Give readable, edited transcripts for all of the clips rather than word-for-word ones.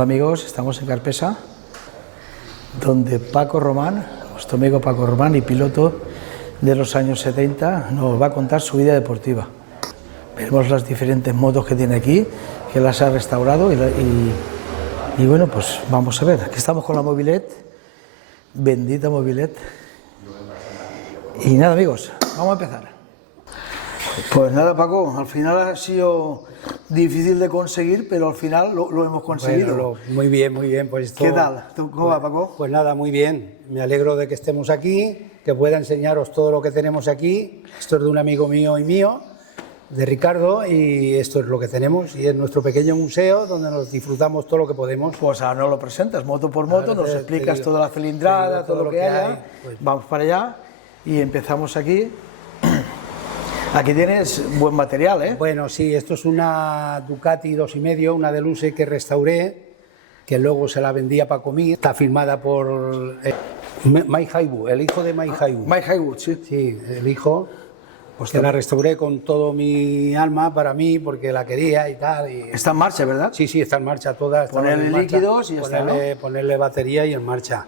Hola amigos, estamos en Carpesa, donde Paco Román, nuestro amigo Paco Román y piloto de los años 70, nos va a contar su vida deportiva. Veremos las diferentes motos que tiene aquí, que las ha restaurado y bueno, pues vamos a ver. Aquí estamos con la Mobilet, bendita Mobilet. Y nada amigos, vamos a empezar. Pues nada Paco, al final ha sido difícil de conseguir, pero al final lo hemos conseguido. Bueno, muy bien. Pues ¿Qué tal? ¿Cómo va Paco? Pues nada, muy bien. Me alegro de que estemos aquí, que pueda enseñaros todo lo que tenemos aquí. Esto es de un amigo mío y mío, de Ricardo, y esto es lo que tenemos. Y es nuestro pequeño museo donde nos disfrutamos todo lo que podemos. Pues ahora nos lo presentas, moto por moto, nos explicas toda la cilindrada, todo lo que haya. Pues vamos para allá y empezamos aquí. Aquí tienes buen material, ¿eh? Bueno, sí, esto es una Ducati 2,5, una Deluxe que restauré, que luego se la vendí a Paco Mir. Está firmada por Mike Haywood, el hijo de Mike Haywood. Mike Haywood, sí. Sí, el hijo, pues que la restauré con todo mi alma para mí, porque la quería y tal. Y... Está en marcha, ¿verdad? Sí, está en marcha toda. Ponerle líquidos y ya está, ¿no? Ponerle batería y en marcha.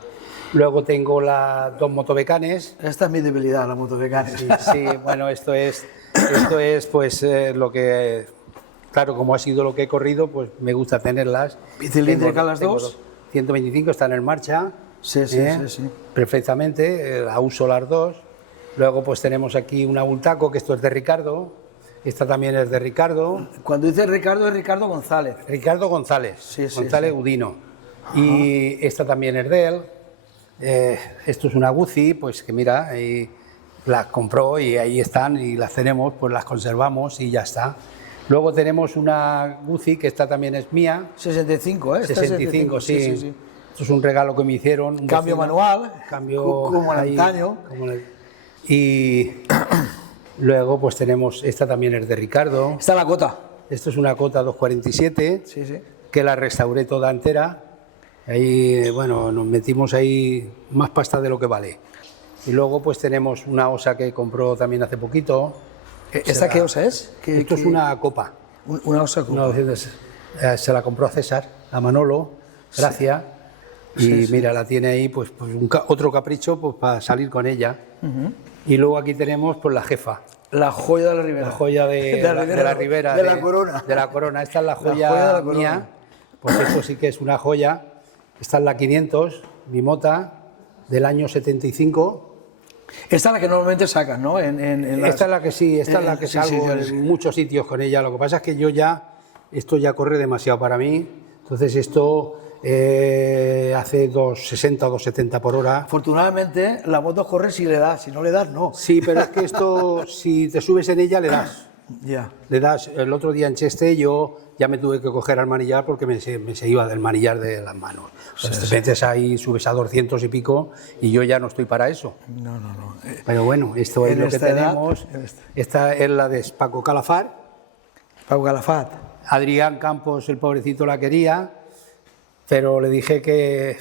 Luego tengo las dos motobecanes. Esta es mi debilidad, la motobecanes. Sí, bueno, esto es pues lo que, claro, como ha sido lo que he corrido, pues me gusta tenerlas. ¿Y cilíndricas las dos? 125 están en marcha. Sí. Perfectamente, la uso las dos. Luego pues tenemos aquí una Bultaco, que esto es de Ricardo. Esta también es de Ricardo. Cuando dice Ricardo, es Ricardo González. Ricardo González, González Udino. Ajá. Y esta también es de él. Esto es una Guzzi, pues que mira, y las compró y ahí están y las tenemos, pues las conservamos y ya está. Luego tenemos una Guzzi, que esta también es mía. 65, ¿eh? 65, sí. Esto es un regalo que me hicieron. Cambio manual, como el antaño. Y luego pues tenemos, esta también es de Ricardo. Esta es la Cota. Esto es una Cota 247, sí. Que la restauré toda entera. Ahí, bueno, nos metimos ahí más pasta de lo que vale. Y luego pues tenemos una Osa que compró también hace poquito. ¿Esta qué Osa es? Esto es una Copa. Una Osa Copa. Se la compró a César, a Manolo, gracias. Y mira, la tiene ahí pues otro capricho pues para salir con ella. Y luego aquí tenemos pues la Jefa. La joya de la Ribera. La joya de la Ribera. De la Corona. De la Corona. Esta es la joya, de la mía. Pues esto sí que es una joya. Esta es la 500, mi mota, del año 75. Esta es la que normalmente sacan, ¿no? Esta es la que sí, esta es la que salgo en muchos sitios con ella. Lo que pasa es que esto ya corre demasiado para mí. Entonces esto hace 260 o 270 por hora. Afortunadamente la moto corre si le das, si no le das, no. Sí, pero es que esto, si te subes en ella, le das. Ya. Le das. El otro día en Cheste yo ya me tuve que coger al manillar porque me se iba del manillar de las manos. Te metes ahí, subes a 200 y pico y yo ya no estoy para eso. No. Pero bueno, esto es lo que tenemos. Esta es la de Paco Calafat. Paco Calafat. Adrián Campos, el pobrecito, la quería, pero le dije que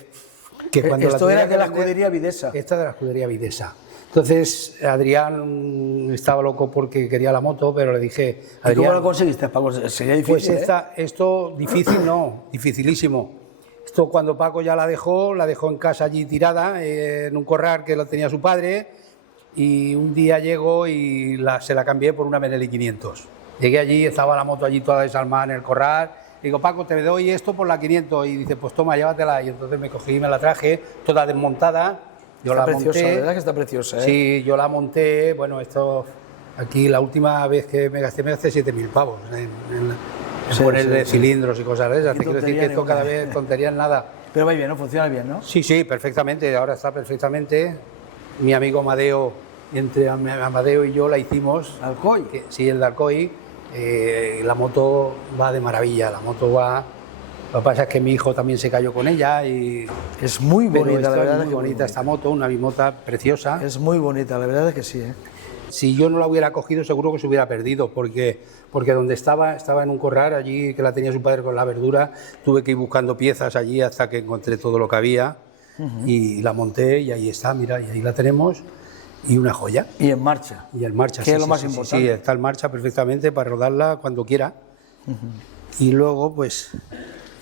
cuando esto era de la escudería Videsa. Esta de la escudería Videsa. Entonces, Adrián estaba loco porque quería la moto, pero le dije... ¿Y cómo lo conseguiste, Paco? Sería difícil, Pues esto difícil no, dificilísimo. Esto cuando Paco ya la dejó en casa allí tirada, en un corral que la tenía su padre, y un día llegó y se la cambié por una Benelli 500. Llegué allí, estaba la moto allí toda desalmada en el corral, digo, Paco, te doy esto por la 500, y dice, pues toma, llévatela, y entonces me cogí y me la traje, toda desmontada. Yo está la preciosa, monté, ¿verdad que está preciosa? Sí, yo la monté, bueno, esto, aquí la última vez que me gasté 7.000 pavos en ponerle cilindros y cosas de esas. Te quiero decir que esto cada vez tontería en nada. Pero va bien, ¿no? Funciona bien, ¿no? Sí, perfectamente, ahora está perfectamente. Mi amigo Amadeo, entre Amadeo y yo la hicimos. ¿Alcoy? Sí, el de Alcoy. La moto va de maravilla, la moto va... Lo que pasa es que mi hijo también se cayó con ella y... Es muy bonita, la verdad. Es muy bonita esta moto, una bimota preciosa. Es muy bonita, la verdad es que sí, ¿eh? Si yo no la hubiera cogido seguro que se hubiera perdido, porque donde estaba en un corral, allí que la tenía su padre con la verdura, tuve que ir buscando piezas allí hasta que encontré todo lo que había y la monté y ahí está, mira, y ahí la tenemos. Y una joya. Y en marcha. Y en marcha, que es lo más importante. Sí, está en marcha perfectamente para rodarla cuando quiera. Y luego, pues,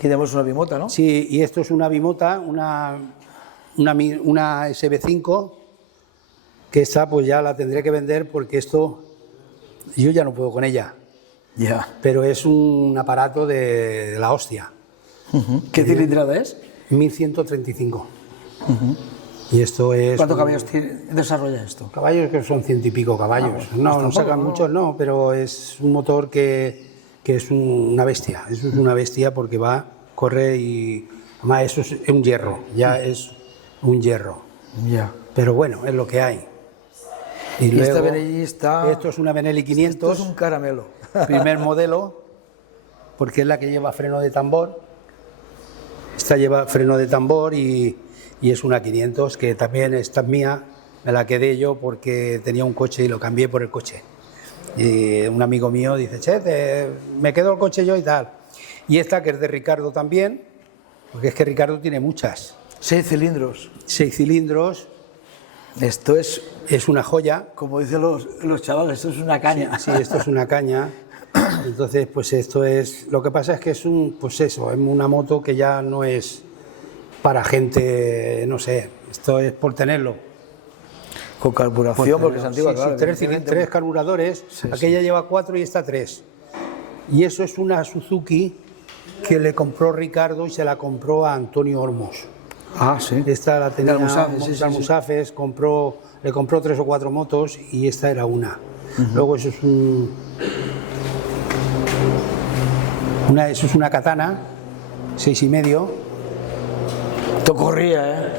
Aquí tenemos una bimota, ¿no? Sí, y esto es una bimota, una SB5, que esta pues ya la tendré que vender porque esto yo ya no puedo con ella. Ya. Pero es un aparato de la hostia. ¿Qué cilindrada es? 1135. Y esto es... ¿Cuántos caballos desarrolla esto? Caballos que son 100 y pico caballos. Bueno, no sacan muchos, no, pero es un motor que es una bestia. Eso es una bestia porque va, corre y... Además, eso es un hierro, ya es un hierro. Ya. Pero bueno, es lo que hay. Y luego, esta Benelli está... Esto es una Benelli 500. Esto es un caramelo. Primer modelo, porque es la que lleva freno de tambor. Esta lleva freno de tambor y es una 500 que también esta es mía, me la quedé yo porque tenía un coche y lo cambié por el coche. Y un amigo mío dice, che, me quedo el coche yo y tal. Y esta que es de Ricardo también, porque es que Ricardo tiene muchas. 6 cilindros. 6 cilindros. Esto es, una joya. como dicen los chavales, esto es una caña. Sí, esto es una caña. Entonces, pues esto es... Lo que pasa es que es es una moto que ya no es para gente, no sé, esto es por tenerlo. Con carburación, porque es antigua, claro. Tres carburadores, Sí, aquella lleva 4 y esta 3. Y eso es una Suzuki que le compró Ricardo y se la compró a Antonio Olmos. Ah, sí. Esta la tenía Almusafes, Almusafes, le compró 3 o 4 motos y esta era una. Luego eso es una Katana, 6,5. Esto corría, ¿eh?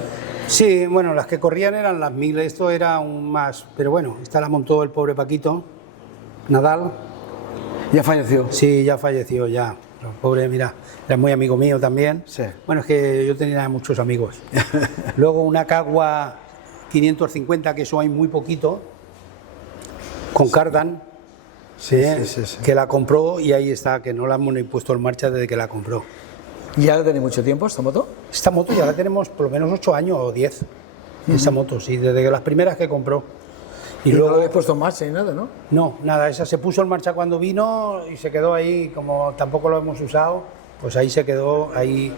Sí, bueno, las que corrían eran las 1000, esto era un más, pero bueno, esta la montó el pobre Paquito Nadal. Ya falleció. Sí, ya falleció, ya. El pobre, mira, era muy amigo mío también. Sí. Bueno, es que yo tenía muchos amigos. Luego una Cagua 550, que eso hay muy poquito, con Cardan, Sí. que la compró y ahí está, que no la hemos ni puesto en marcha desde que la compró. ¿Ya la tenéis mucho tiempo esta moto? Esta moto ya la tenemos por lo menos 8 años o 10. Esa moto, sí, desde las primeras que compró. Y luego no lo habéis puesto en marcha ni nada, ¿no? No, nada, esa se puso en marcha cuando vino y se quedó ahí, como tampoco lo hemos usado, pues ahí se quedó, ahí.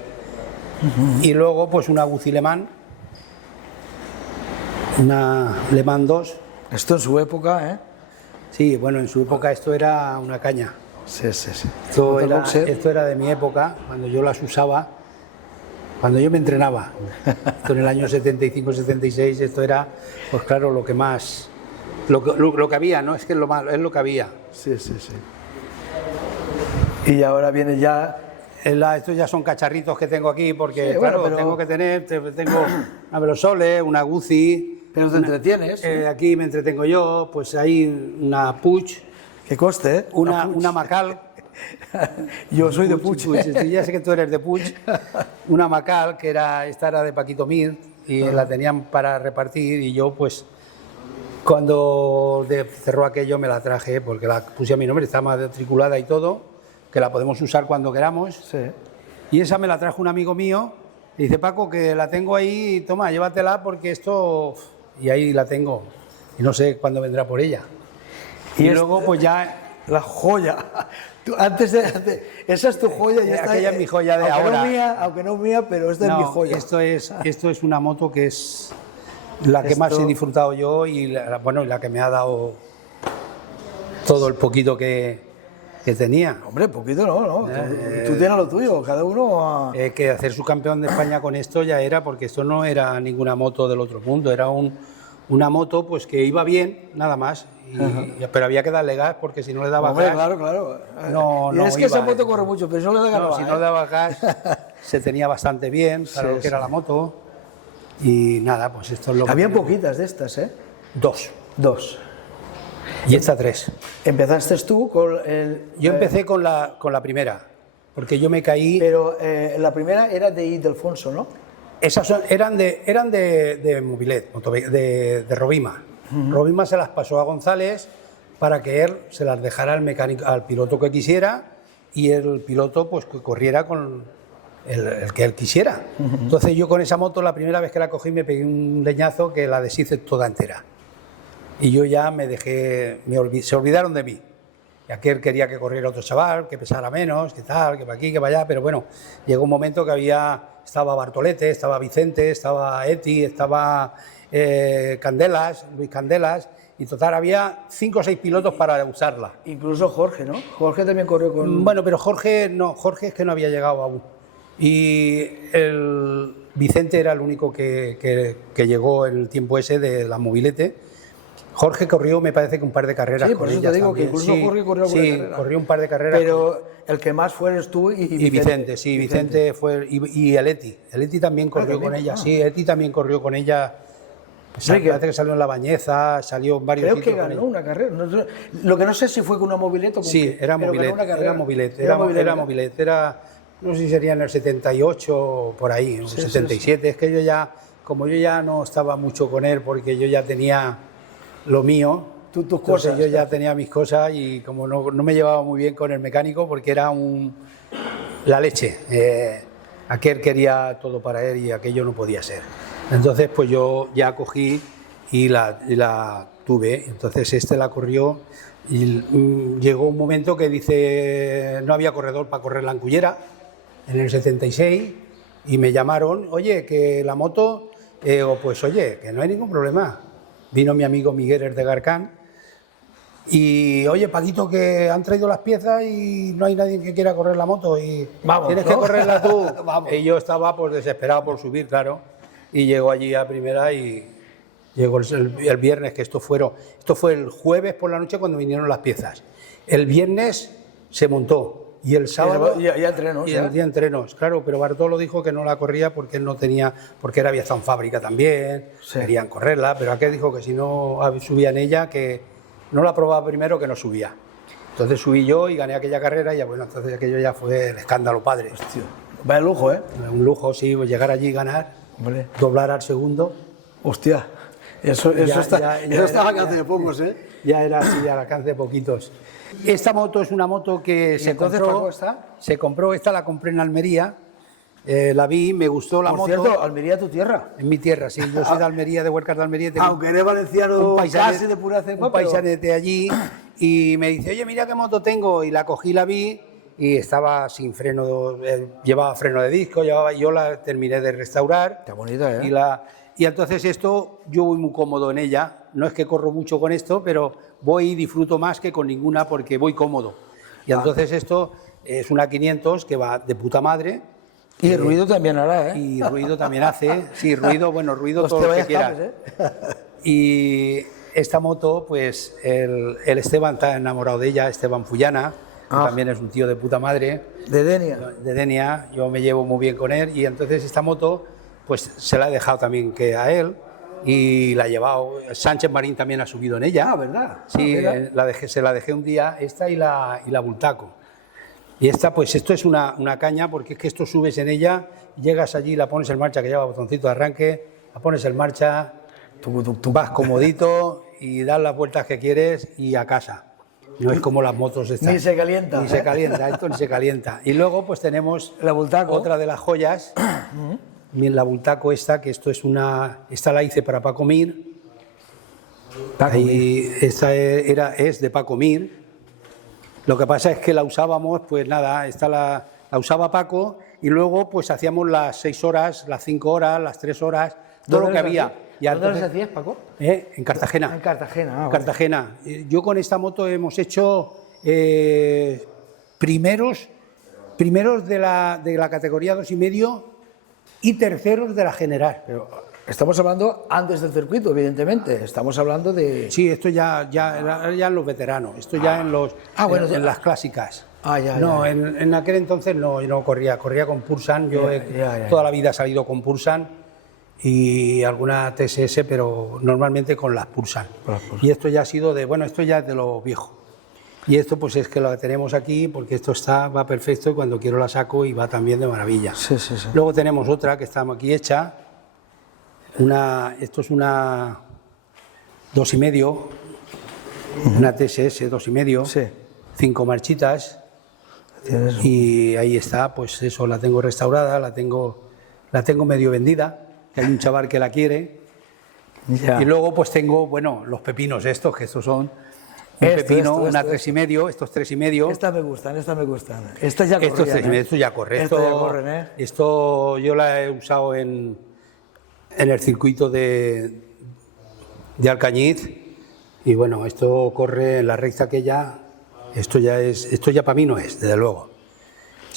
Y luego pues una Guzzi Le Mans, una Le Mans 2. Esto en su época, ¿eh? Sí, bueno, en su época esto era una caña. Sí. Esto era de mi época, cuando yo las usaba, cuando yo me entrenaba. Esto en el año 75-76, esto era, pues claro, lo que más... Lo que había, no es que es lo malo, es lo que había. Sí. Y ahora viene ya... Estos ya son cacharritos que tengo aquí, porque Sí, claro, bueno, pero... tengo que tener, tengo una Velosole, una Guzzi... Pero te entretienes. Aquí me entretengo yo, pues hay una Puig... Que coste, ¿eh? Una Macal. Yo soy de Puig. Ya sé que tú eres de Puig. Una Macal, que esta era de Paquito Mir, y la tenían para repartir, y yo pues... Cuando cerró aquello me la traje porque la puse a mi nombre, está matriculada y todo, que la podemos usar cuando queramos. Sí. Y esa me la trajo un amigo mío, y dice, Paco, que la tengo ahí, toma, llévatela porque esto... Y ahí la tengo, y no sé cuándo vendrá por ella. Y luego pues ya... La joya. Esa es tu joya. Ya está, aquella es mi joya de ahora. Aunque no mía, pero esta es mi joya. Esto es una moto que es... La que más he disfrutado yo y la que me ha dado todo el poquito que tenía. Hombre, poquito no. Tú tienes lo tuyo, cada uno... Que hacer su campeón de España con esto ya era, porque esto no era ninguna moto del otro mundo, era una moto pues que iba bien, nada más, pero había que darle gas porque si no le daba gas... Claro. No, y es que esa moto corre mucho, pero si no le da gas... Si no le daba gas, se tenía bastante bien, para lo que era la moto. Y nada, pues esto es lo que... Había poquitas de estas, ¿eh? Dos. Y esta 3. ¿Empezaste tú con el...? Yo empecé con la primera, porque yo me caí... Pero la primera era de Ildefonso, ¿no? Esas eran de Mobilet, de Robima. Robima se las pasó a González para que él se las dejara al piloto que quisiera y el piloto pues que corriera con... El que él quisiera. Entonces yo con esa moto la primera vez que la cogí me pegué un leñazo que la deshice toda entera. Y yo ya me dejé, se olvidaron de mí. y aquel quería que corriera otro chaval, que pesara menos, que tal, que para aquí, que para allá, pero bueno, llegó un momento que estaba Bartolete, estaba Vicente, estaba Eti, estaba Candelas, Luis Candelas, y total había 5 o 6 pilotos para usarla. Incluso Jorge, ¿no? Jorge también corrió con... Bueno, pero Jorge es que no había llegado aún. Y el Vicente era el único que llegó en el tiempo ese de la mobilete. Jorge corrió, me parece que un par de carreras. Sí, por eso te digo también. Que incluso Jorge corrió alguna carrera. Sí, corrió un par de carreras. Pero el que más fue eres tú y Vicente. Sí, Vicente fue... Y el Eti. El Eti también corrió con ella. Sí, Eti también corrió con ella. Me parece que salió en La Bañeza, salió en varios sitios. Creo que ganó una carrera. Lo que no sé si fue con una mobilete o con sí, era mobilete. Era, no sé si sería en el 78 o por ahí, o 77. Sí. Es que como yo ya no estaba mucho con él porque yo ya tenía lo mío, tus cosas. Yo ya tenía mis cosas y como no me llevaba muy bien con el mecánico porque era la leche. Aquel quería todo para él y aquello no podía ser. Entonces pues yo ya cogí y la tuve, entonces la corrió y llegó un momento que dice no había corredor para correr la Ancullera en el 76 y me llamaron, oye, que la moto, pues oye, que no hay ningún problema. Vino mi amigo Miguel de Garcán y oye, Paquito, que han traído las piezas y no hay nadie que quiera correr la moto y vamos, tienes que correrla tú. Y yo estaba pues desesperado por subir, claro. Y llegó allí a primera y llegó el viernes, que esto fue el jueves por la noche cuando vinieron las piezas. El viernes se montó y el sábado ya entrenos. Y el día entrenos, claro, pero Bartolo dijo que no la corría porque él no tenía, porque él había estado en fábrica también, querían correrla, pero aquel dijo que si no subía en ella, que no la probaba primero, que no subía. Entonces subí yo y gané aquella carrera y ya, bueno, entonces aquello ya fue el escándalo padre. Hostia. Vaya lujo, ¿eh? Un lujo, sí, llegar allí y ganar. Vale. Doblar al segundo. Hostia, eso estaba al alcance de pocos, ¿eh? Ya era así, al alcance de poquitos. Esta moto es una moto que se compró, esta la compré en Almería, la vi, me gustó la moto. Por cierto, ¿Almería tu tierra? En mi tierra, sí, yo soy de Almería, de Huercas de Almería. Aunque eres valenciano casi de pura cepa, un paisanete de allí, y me dice, oye, mira qué moto tengo, y la cogí, la vi, y estaba sin freno, llevaba freno de disco, yo la terminé de restaurar. Está bonita, ¿eh? Y entonces yo voy muy cómodo en ella, no es que corro mucho con esto, pero voy y disfruto más que con ninguna porque voy cómodo. Y entonces esto es una 500 que va de puta madre. Y ruido también hará, ¿eh? Y ruido también hace, sí, ruido todo lo que quieras. Y esta moto, pues el Esteban está enamorado de ella, Esteban Fullana. También es un tío de puta madre. ¿De Denia? De Denia, yo me llevo muy bien con él y entonces esta moto pues se la he dejado también que a él y la he llevado, Sánchez Marín también ha subido en ella. Ah, ¿verdad? Sí, se la dejé un día, esta y la Bultaco. Y esta, pues esto es una caña porque es que esto subes en ella, llegas allí, la pones en marcha, que lleva botoncito de arranque, la pones en marcha, vas comodito y das las vueltas que quieres y a casa. No es como las motos estas. Ni se calienta. Ni se calienta, esto ni se calienta. Y luego pues tenemos la Bultaco, otra de las joyas, la Bultaco esta, que esta la hice para Paco Mir. Y esta es de Paco Mir. Lo que pasa es que la usábamos, pues nada, esta la usaba Paco y luego pues hacíamos las 6 horas, las 5 horas, las 3 horas, todo lo que había. ¿Dónde las hacías, Paco? En Cartagena. En Cartagena, Cartagena. Yo con esta moto hemos hecho primeros de la categoría 2,5 y terceros de la general. Pero estamos hablando antes del circuito, evidentemente. Estamos hablando de... Sí, esto ya en los veteranos, esto ya en las clásicas. No, en aquel entonces no corría con Pulsan. Yo toda la vida he salido con Pulsan y alguna TSS, pero normalmente con las Pulsan. Y esto ya ha sido esto ya es de lo viejo. Y esto pues es que lo tenemos aquí porque esto va perfecto y cuando quiero la saco y va también de maravilla. Sí. Luego tenemos otra que está aquí hecha, esto es una 2,5, una TSS 2,5, 5 marchitas y ahí está, pues eso, la tengo restaurada, la tengo medio vendida. Que hay un chaval que la quiere. Y luego pues tengo, los pepinos estos, que estos son pepino, una 3,5, estos 3,5. Estas me gustan, estas me gustan. Estas ya corren. Estos 3,5, esto ya corre. Estas ya corren, ¿eh? Esto yo la he usado en el circuito de Alcañiz y bueno, esto corre en la recta aquella. Esto ya para mí no es, desde luego.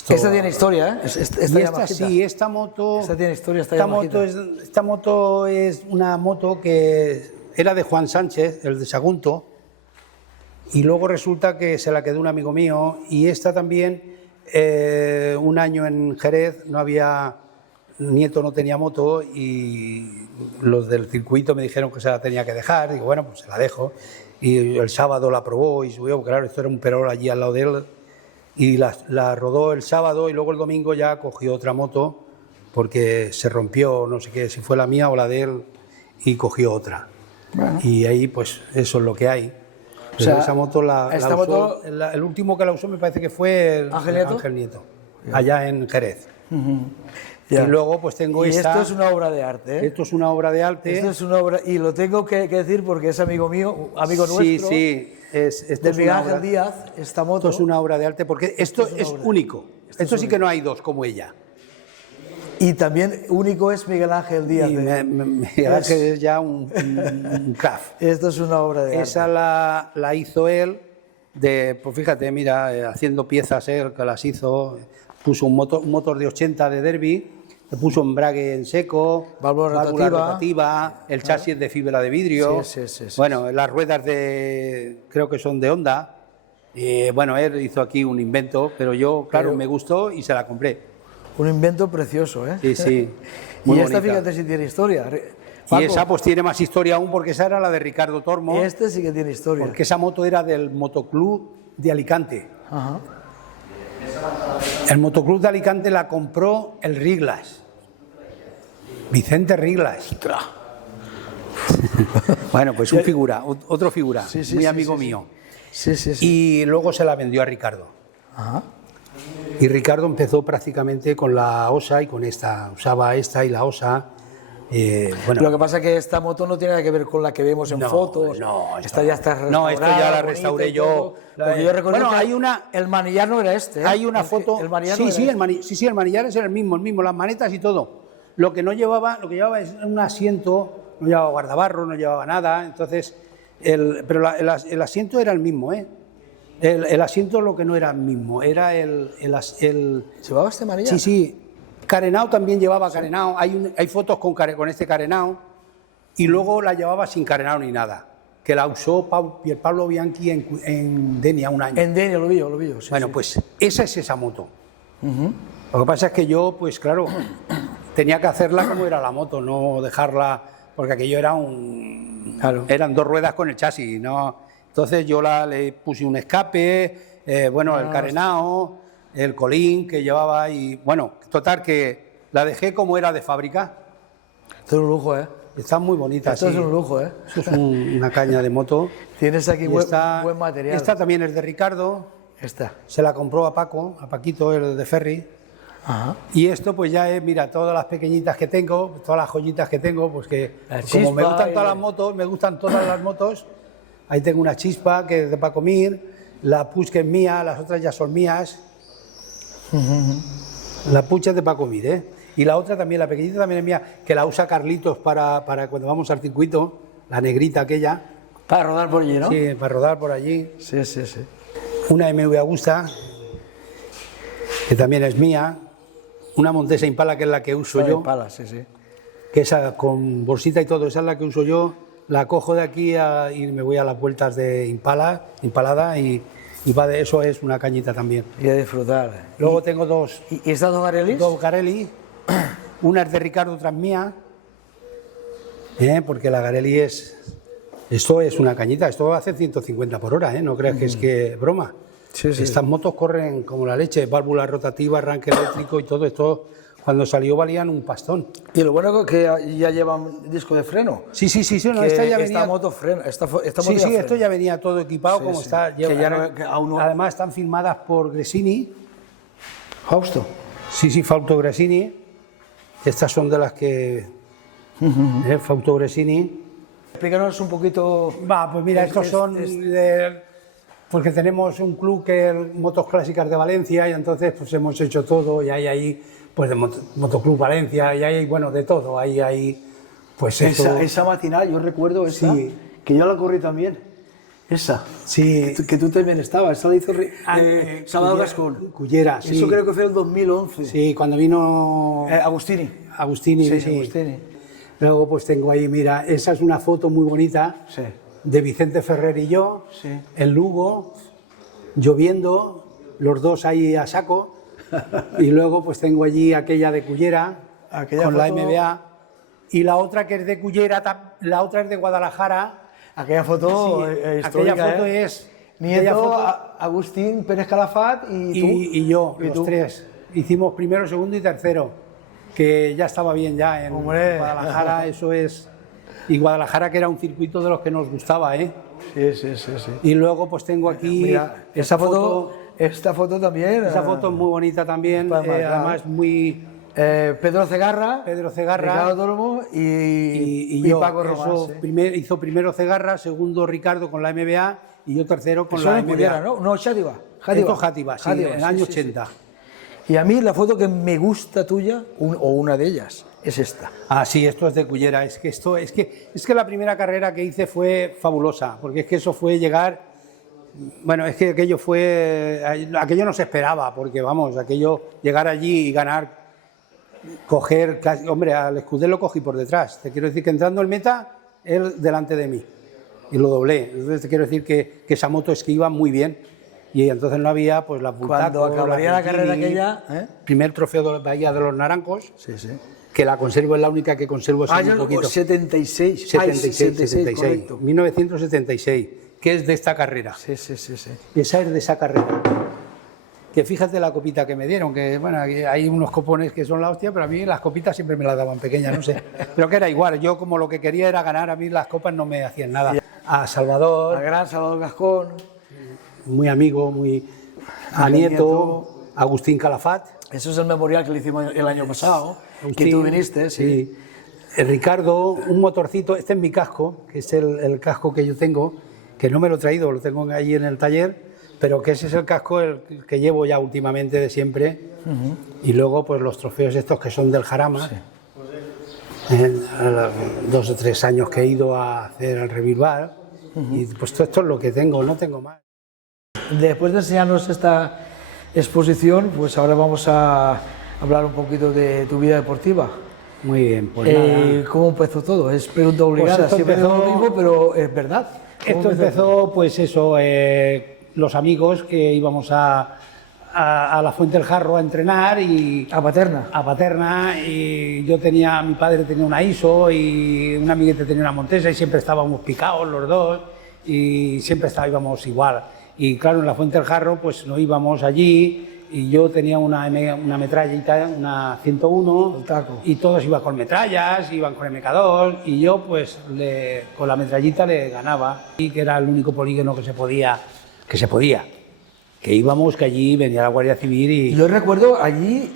Esta tiene historia, ¿eh? Esta sí, esta moto. Esta tiene historia, esta moto es una moto que era de Juan Sánchez, el de Sagunto, y luego resulta que se la quedó un amigo mío. Y esta también, un año en Jerez, Nieto no tenía moto y los del circuito me dijeron que se la tenía que dejar. Digo, bueno, pues se la dejo. Y el sábado la probó y subió, claro, esto era un perol allí al lado de él, y la rodó el sábado y luego el domingo ya cogió otra moto porque se rompió, no sé qué, si fue la mía o la de él, y cogió otra. Bueno. Y ahí pues eso es lo que hay. O sea, esa moto el último que la usó me parece que fue el Ángel Nieto, allá en Jerez. Y luego pues tengo esta. Esto es una obra de arte, ¿eh? Esto es una obra de arte. Esto es una obra, y lo tengo que decir porque es amigo mío, amigo nuestro. Sí, de Miguel Ángel Díaz, esta moto. Esto es una obra de arte porque esto es único. Esto sí que no hay dos como ella. Y también único es Miguel Ángel Díaz. Miguel Ángel es ya un craft. Esto es una obra de arte. Esa la hizo él, pues fíjate, mira, haciendo piezas él que las hizo. Puso un motor de 80 de Derby. Le puso embrague en seco, válvula rotativa, el chasis es de fibra de vidrio, bueno, las ruedas creo que son de Honda. Bueno, él hizo aquí un invento, pero yo, claro, me gustó y se la compré. Un invento precioso, ¿eh? Sí. Y esta, fíjate si tiene historia. Paco. Y esa pues tiene más historia aún porque esa era la de Ricardo Tormo. Este sí que tiene historia. Porque esa moto era del Motoclub de Alicante. Ajá. El Motoclub de Alicante la compró el Riglas, Vicente Riglas. Bueno, pues un figura, otro figura, muy amigo mío. Sí. Y luego se la vendió a Ricardo. Ajá. Y Ricardo empezó prácticamente con la Osa y con esta, usaba esta y la Osa. Bueno. Lo que pasa es que esta moto no tiene nada que ver con la que vemos en fotos. No, esta ya está restaurada. No, esto ya la restauré yo. Porque yo recuerdo bueno, que hay una, el manillar no era este. ¿eh? Hay una foto. El manillar el manillar es el mismo, las manetas y todo. Lo que llevaba es un asiento, no llevaba guardabarro, no llevaba nada. Entonces, pero el asiento era el mismo, ¿eh? El asiento lo que no era el mismo, era el ¿Llevaba este manillar? Sí. Carenao también llevaba carenao. Hay fotos con este carenao y luego la llevaba sin carenao ni nada. Que la usó Pablo Bianchi en Denia un año. En Denia lo vi yo. Sí, bueno, pues esa es esa moto. Lo que pasa es que yo, pues claro, tenía que hacerla como era la moto, no dejarla, porque aquello era eran dos ruedas con el chasis, ¿no? Entonces yo le puse un escape, el carenao, el colín que llevaba y, bueno, total que la dejé como era de fábrica. Esto es un lujo, ¿eh? Está muy bonita. Esto es un lujo, ¿eh? Eso es una caña de moto. Tienes aquí buen material. Esta también es de Ricardo. Esta. Se la compró a Paquito, el de Ferry. Ajá. Y esto pues ya es, mira, todas las pequeñitas que tengo, todas las joyitas que tengo, pues que como me gustan todas las motos, me gustan todas las motos. Ahí tengo una Chispa que es de Paco Mir, la Puig que es mía, las otras ya son mías. La Puig es de Paco Mir, ¿eh? Y la otra también, la pequeñita también es mía, que la usa Carlitos para cuando vamos al circuito, la negrita aquella. Para rodar por allí, ¿no? Sí, para rodar por allí. Sí. Una MV Agusta, que también es mía. Una Montesa Impala, que es la que uso yo. Impala, sí. Que esa con bolsita y todo, esa es la que uso yo. La cojo de aquí y me voy a las vueltas de Impalada y va de eso, es una cañita también. Y a disfrutar. Luego tengo dos. ¿Y estas dos Garelis? Dos Garelli. Una es de Ricardo, otra es mía. Porque la Garelli esto es una cañita, esto va a hacer 150 por hora, no creas que es que broma. Sí. Estas motos corren como la leche, válvula rotativa, arranque eléctrico y todo esto. Cuando salió valían un pastón. Y lo bueno es que ya llevan disco de freno. Sí, no, esta ya venía. Esta moto frena. Esto ya venía todo equipado como está. Además están filmadas por Gresini. Fausto. Sí, Fausto Gresini. Estas son de las que. Fausto Gresini. Explícanos un poquito. Pues mira, estos son Porque tenemos un club que es Motos Clásicas de Valencia y entonces pues hemos hecho todo y hay ahí pues de Motoclub Valencia y hay, bueno, de todo, hay pues eso. Esa matinal, yo recuerdo esa, Sí. que yo la corrí también. Esa. Sí. Que tú también estabas. Esa la hizo Salvador Cullera, Gascón. Cullera, sí. Eso creo que fue en el 2011. Sí, cuando vino Agustini. Agustini, Sí, sí. Agustini. Luego pues tengo ahí, mira, esa es una foto muy bonita Sí. de Vicente Ferrer y yo, Sí. en Lugo, lloviendo, los dos ahí a saco, y luego pues tengo allí aquella de Cullera, Aquella con la foto- MBA, y la otra que es de Cullera, la otra es de Guadalajara. Aquella foto Sí, histórica, aquella foto ¿eh? es... Nieto, aquella foto- Agustín Pérez Calafat y tú. y yo, Y los tú. tres. Hicimos primero, segundo y tercero, que ya estaba bien ya en Hombre. Guadalajara, eso es... Y Guadalajara que era un circuito de los que nos gustaba, ¿eh? Sí, sí, sí, sí. Y luego pues tengo aquí Mira, esta foto también. esa foto es muy bonita también, para marcar. además muy... Pedro Cegarra, Pedro Cegarra Ricardo Tormo y yo. Paco Román. Eso, Sí. hizo primero Cegarra, segundo Ricardo con la MBA y yo tercero con Eso la en MBA. Cullera, ¿no? No, Játiva. Esto es Játiva, sí, en el año 80. Y a mí la foto que me gusta tuya, o una de ellas, es esta. Ah, sí, esto es de Cullera. Es que la primera carrera que hice fue fabulosa, porque es que eso fue llegar. Bueno, es que aquello no se esperaba, porque vamos, aquello llegar allí y ganar, coger, hombre, al Escudero lo cogí por detrás. Te quiero decir que entrando en meta, él delante de mí y lo doblé. Entonces te quiero decir que esa moto es que iba muy bien. Y entonces no había pues la Cuando acabaría la carrera aquella, ¿eh? Primer trofeo de la Bahía de los Naranjos, Sí, sí. que la conservo, es la única que conservo hace Año un poquito. 76. 76, correcto. 1976, que es de esta carrera. Sí, sí, sí, sí. Esa es de esa carrera. Que fíjate la copita que me dieron, que bueno, hay unos copones que son la hostia, pero a mí las copitas siempre me las daban pequeñas, no sé. Pero que era igual, yo como lo que quería era ganar, a mí las copas no me hacían nada. A Salvador, Al gran Salvador Gascón. muy amigo, a Nieto, Agustín Calafat. Eso es el memorial que le hicimos el año pasado, que Agustín, tú viniste, sí. Ricardo, un motorcito, este es mi casco, que es el casco que yo tengo, que no me lo he traído, lo tengo allí en el taller, pero que ese es el casco el que llevo ya últimamente de siempre. Y luego pues los trofeos estos que son del Jarama. A los 2 o 3 años que he ido a hacer el Revirbar, y pues todo esto es lo que tengo, no tengo más. Después de enseñarnos esta exposición, pues ahora vamos a hablar un poquito de tu vida deportiva. Muy bien, pues nada. ¿Cómo empezó todo? Es pregunta obligada, esto siempre digo lo empezó- mismo, pero es verdad. ¿Cómo Esto empezó, pues eso, los amigos que íbamos a la Fuente del Jarro a entrenar y A Paterna. a Paterna, y mi padre tenía una ISO y un amiguete tenía una Montesa y siempre estábamos picados los dos y siempre íbamos igual. Y claro, en la Fuente del Jarro pues no íbamos allí y yo tenía una metrallita, una 101, El taco. y todos iban con metrallas, iban con MK2 y yo pues con la metrallita le ganaba, y que era el único polígono que se podía, que íbamos, que allí venía la Guardia Civil Y y yo recuerdo allí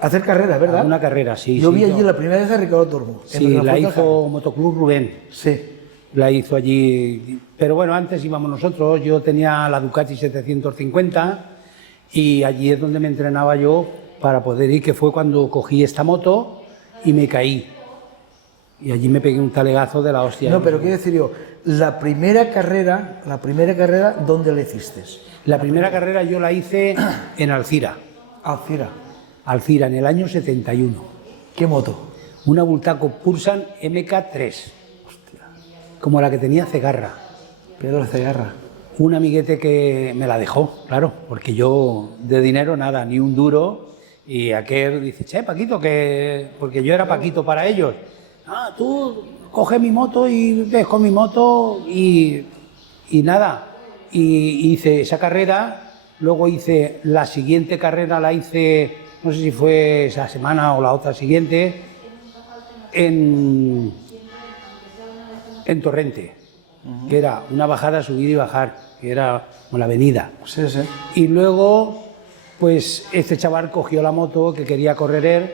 hacer carreras, ¿verdad? una carrera, sí. Yo sí, vi allí la primera vez a Ricardo Tormo. Sí, la hizo Motoclub Rubén. Sí. La hizo allí, pero bueno, antes íbamos nosotros, yo tenía la Ducati 750 y allí es donde me entrenaba yo para poder ir, que fue cuando cogí esta moto y me caí. Y allí me pegué un talegazo de la hostia. No, pero quiero decir yo, la primera carrera, ¿dónde la hiciste? La primera carrera yo la hice en Alcira, Alcira. en el año 71. ¿Qué moto? Una Bultaco Pulsan MK3, como la que tenía Cegarra. Pedro Cegarra. Un amiguete que me la dejó, claro, porque yo de dinero nada, ni un duro, y aquel dice, che, Paquito, porque yo era Paquito para ellos. Ah, tú coge mi moto y ves con mi moto y nada. Y hice esa carrera, luego hice la siguiente carrera, la hice, no sé si fue esa semana o la otra siguiente, en Torrente, que era una bajada, subir y bajar, que era como la avenida. Sí, sí. Y luego, pues este chaval cogió la moto que quería correr él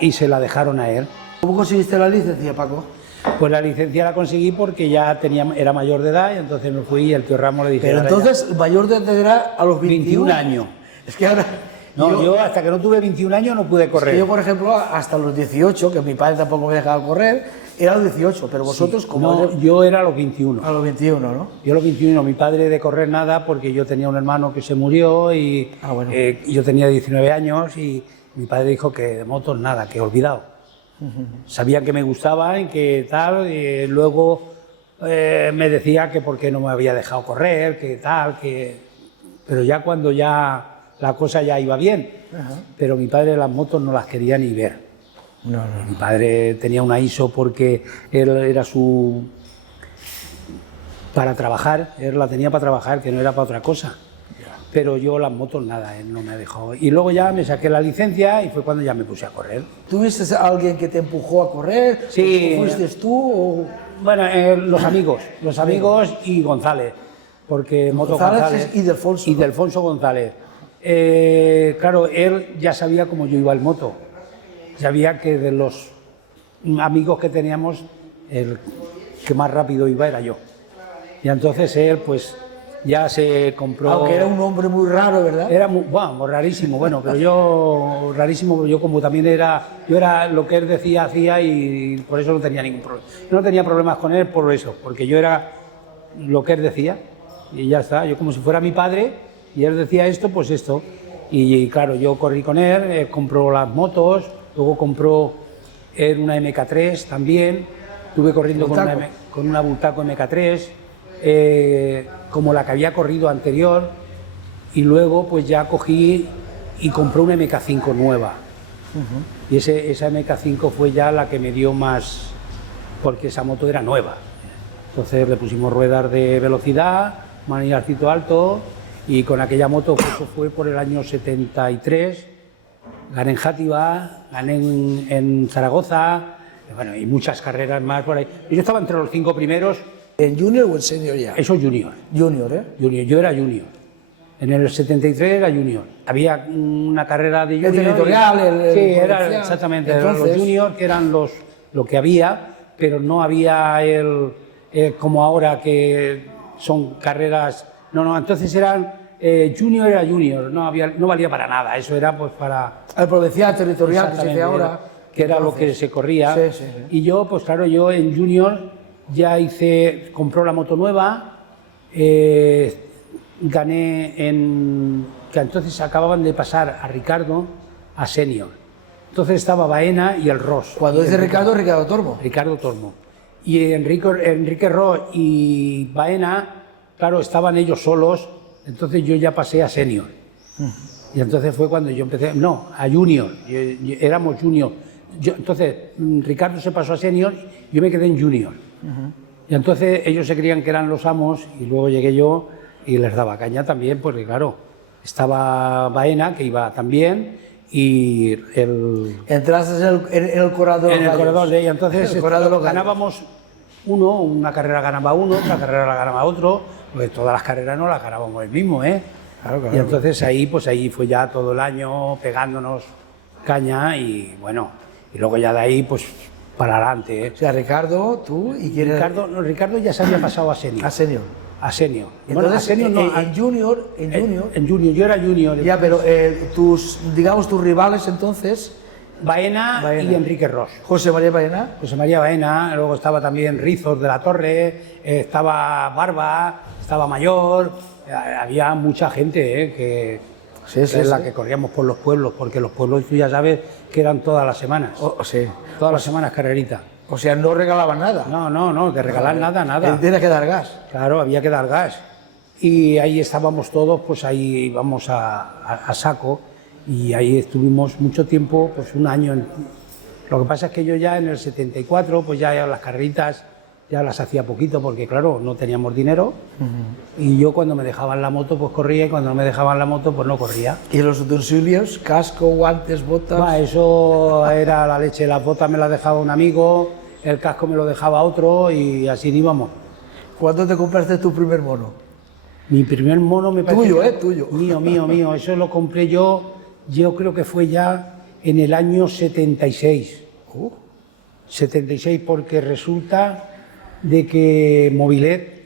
y se la dejaron a él. ¿Cómo conseguiste la licencia, Paco? Pues la licencia la conseguí porque ya era mayor de edad y entonces me fui y el tío Ramos le dije... Pero entonces, el mayor de edad era a los 21 años. Es que ahora... No, yo hasta que no tuve 21 años no pude correr. Es que yo, por ejemplo, hasta los 18, que mi padre tampoco me dejaba correr, era a los 18, pero vosotros como... No, yo era a los 21. A los 21, ¿no? Yo a los 21, mi padre de correr nada porque yo tenía un hermano que se murió y bueno. Yo tenía 19 años y mi padre dijo que de motos nada, que olvidado. Sabían que me gustaban, que tal, y luego me decía que por qué no me había dejado correr, que tal, que... Pero ya cuando ya la cosa ya iba bien, pero mi padre las motos no las quería ni ver. No. Mi padre tenía una ISO porque él era su... para trabajar, él la tenía para trabajar, que no era para otra cosa. Pero yo las motos nada, él no me dejó. Y luego ya me saqué la licencia y fue cuando ya me puse a correr. ¿Tuviste a alguien que te empujó a correr? Sí. ¿O fuiste tú? O... Bueno, los amigos y González, porque Moto González y Delfonso. Y Delfonso González. Claro, él ya sabía cómo yo iba el moto. Sabía que de los amigos que teníamos, el que más rápido iba era yo. Y entonces él, pues, ya se compró... Aunque era un hombre muy raro, ¿verdad? Era muy, bueno, rarísimo, bueno, pero yo como también yo era lo que él decía, hacía y por eso no tenía ningún problema. Yo no tenía problemas con él por eso, porque yo era lo que él decía y ya está. Yo como si fuera mi padre y él decía esto, pues esto. Y claro, yo corrí con él, compró las motos, luego compró él una MK3 también, estuve corriendo con una Bultaco MK3, como la que había corrido anterior, y luego pues ya cogí y compré una MK5 nueva. Y esa MK5 fue ya la que me dio más, porque esa moto era nueva. Entonces le pusimos ruedas de velocidad, manillarcito alto, y con aquella moto, eso fue por el año 73, gané en Játiva, gané en Zaragoza, bueno, y muchas carreras más por ahí. Yo estaba entre los 5 primeros. ¿En junior o en senior ya? Eso junior. Junior, ¿eh? Junior, yo era junior. En el 73 era junior. Había una carrera de junior. El territorial, sí, era exactamente. Entonces, los juniors que eran lo que había, pero no había como ahora que son carreras. No, entonces eran junior era junior, no valía para nada. Eso era pues para. El provincial, territorial, que se hace ahora. Que era lo que se corría. Sí. Y yo, pues claro, yo en junior ya compró la moto nueva, gané que entonces acababan de pasar a Ricardo a senior. Entonces estaba Baena y el Ross. Cuando dice Ricardo Tormo. Ricardo Tormo. Y Enrique Ross y Baena, claro, estaban ellos solos, entonces yo ya pasé a senior. Y entonces fue cuando yo empecé, a junior, éramos junior. Entonces Ricardo se pasó a senior, yo me quedé en junior. Y entonces ellos se creían que eran los amos y luego llegué yo y les daba caña también, porque claro, estaba Baena, que iba también, y Entraste en el corredor. En el corredor de ella, entonces ganábamos una carrera ganaba uno, otra carrera la ganaba otro, porque todas las carreras no las ganábamos el mismo, ¿eh? Claro. Y entonces ahí fue ya todo el año pegándonos caña y bueno, y luego ya de ahí pues para adelante, ¿eh? O sea, Ricardo, tú y quién Ricardo ya se había pasado a senior. A senior. Entonces, bueno, a senior no, en junior. En junior, yo era junior. Ya, pero tus rivales entonces... Baena y Enrique Ross. José María Baena. José María Baena, luego estaba también Rizos de la Torre, estaba Barba, estaba Mayor, había mucha gente que es la que corríamos por los pueblos, porque los pueblos tú ya sabes que eran todas las semanas. Sí. Todas las semanas carrerita. O sea, no regalaban nada. No, de regalar nada. Tienes que dar gas. Claro, había que dar gas. Y ahí estábamos todos, pues ahí íbamos a saco. Y ahí estuvimos mucho tiempo, pues un año. Lo que pasa es que yo ya en el 74, pues ya las carreritas ya las hacía poquito, porque claro, no teníamos dinero. Y yo cuando me dejaban la moto, pues corría, y cuando no me dejaban la moto, pues no corría. ¿Y los utensilios? ¿Casco, guantes, botas? Eso era la leche. Las botas me las dejaba un amigo, el casco me lo dejaba otro y así íbamos. ¿Cuándo te compraste tu primer mono? Mi primer mono me parece... Tuyo. Mío. Eso lo compré yo creo que fue ya en el año 76. 76 porque resulta de que Mobilet,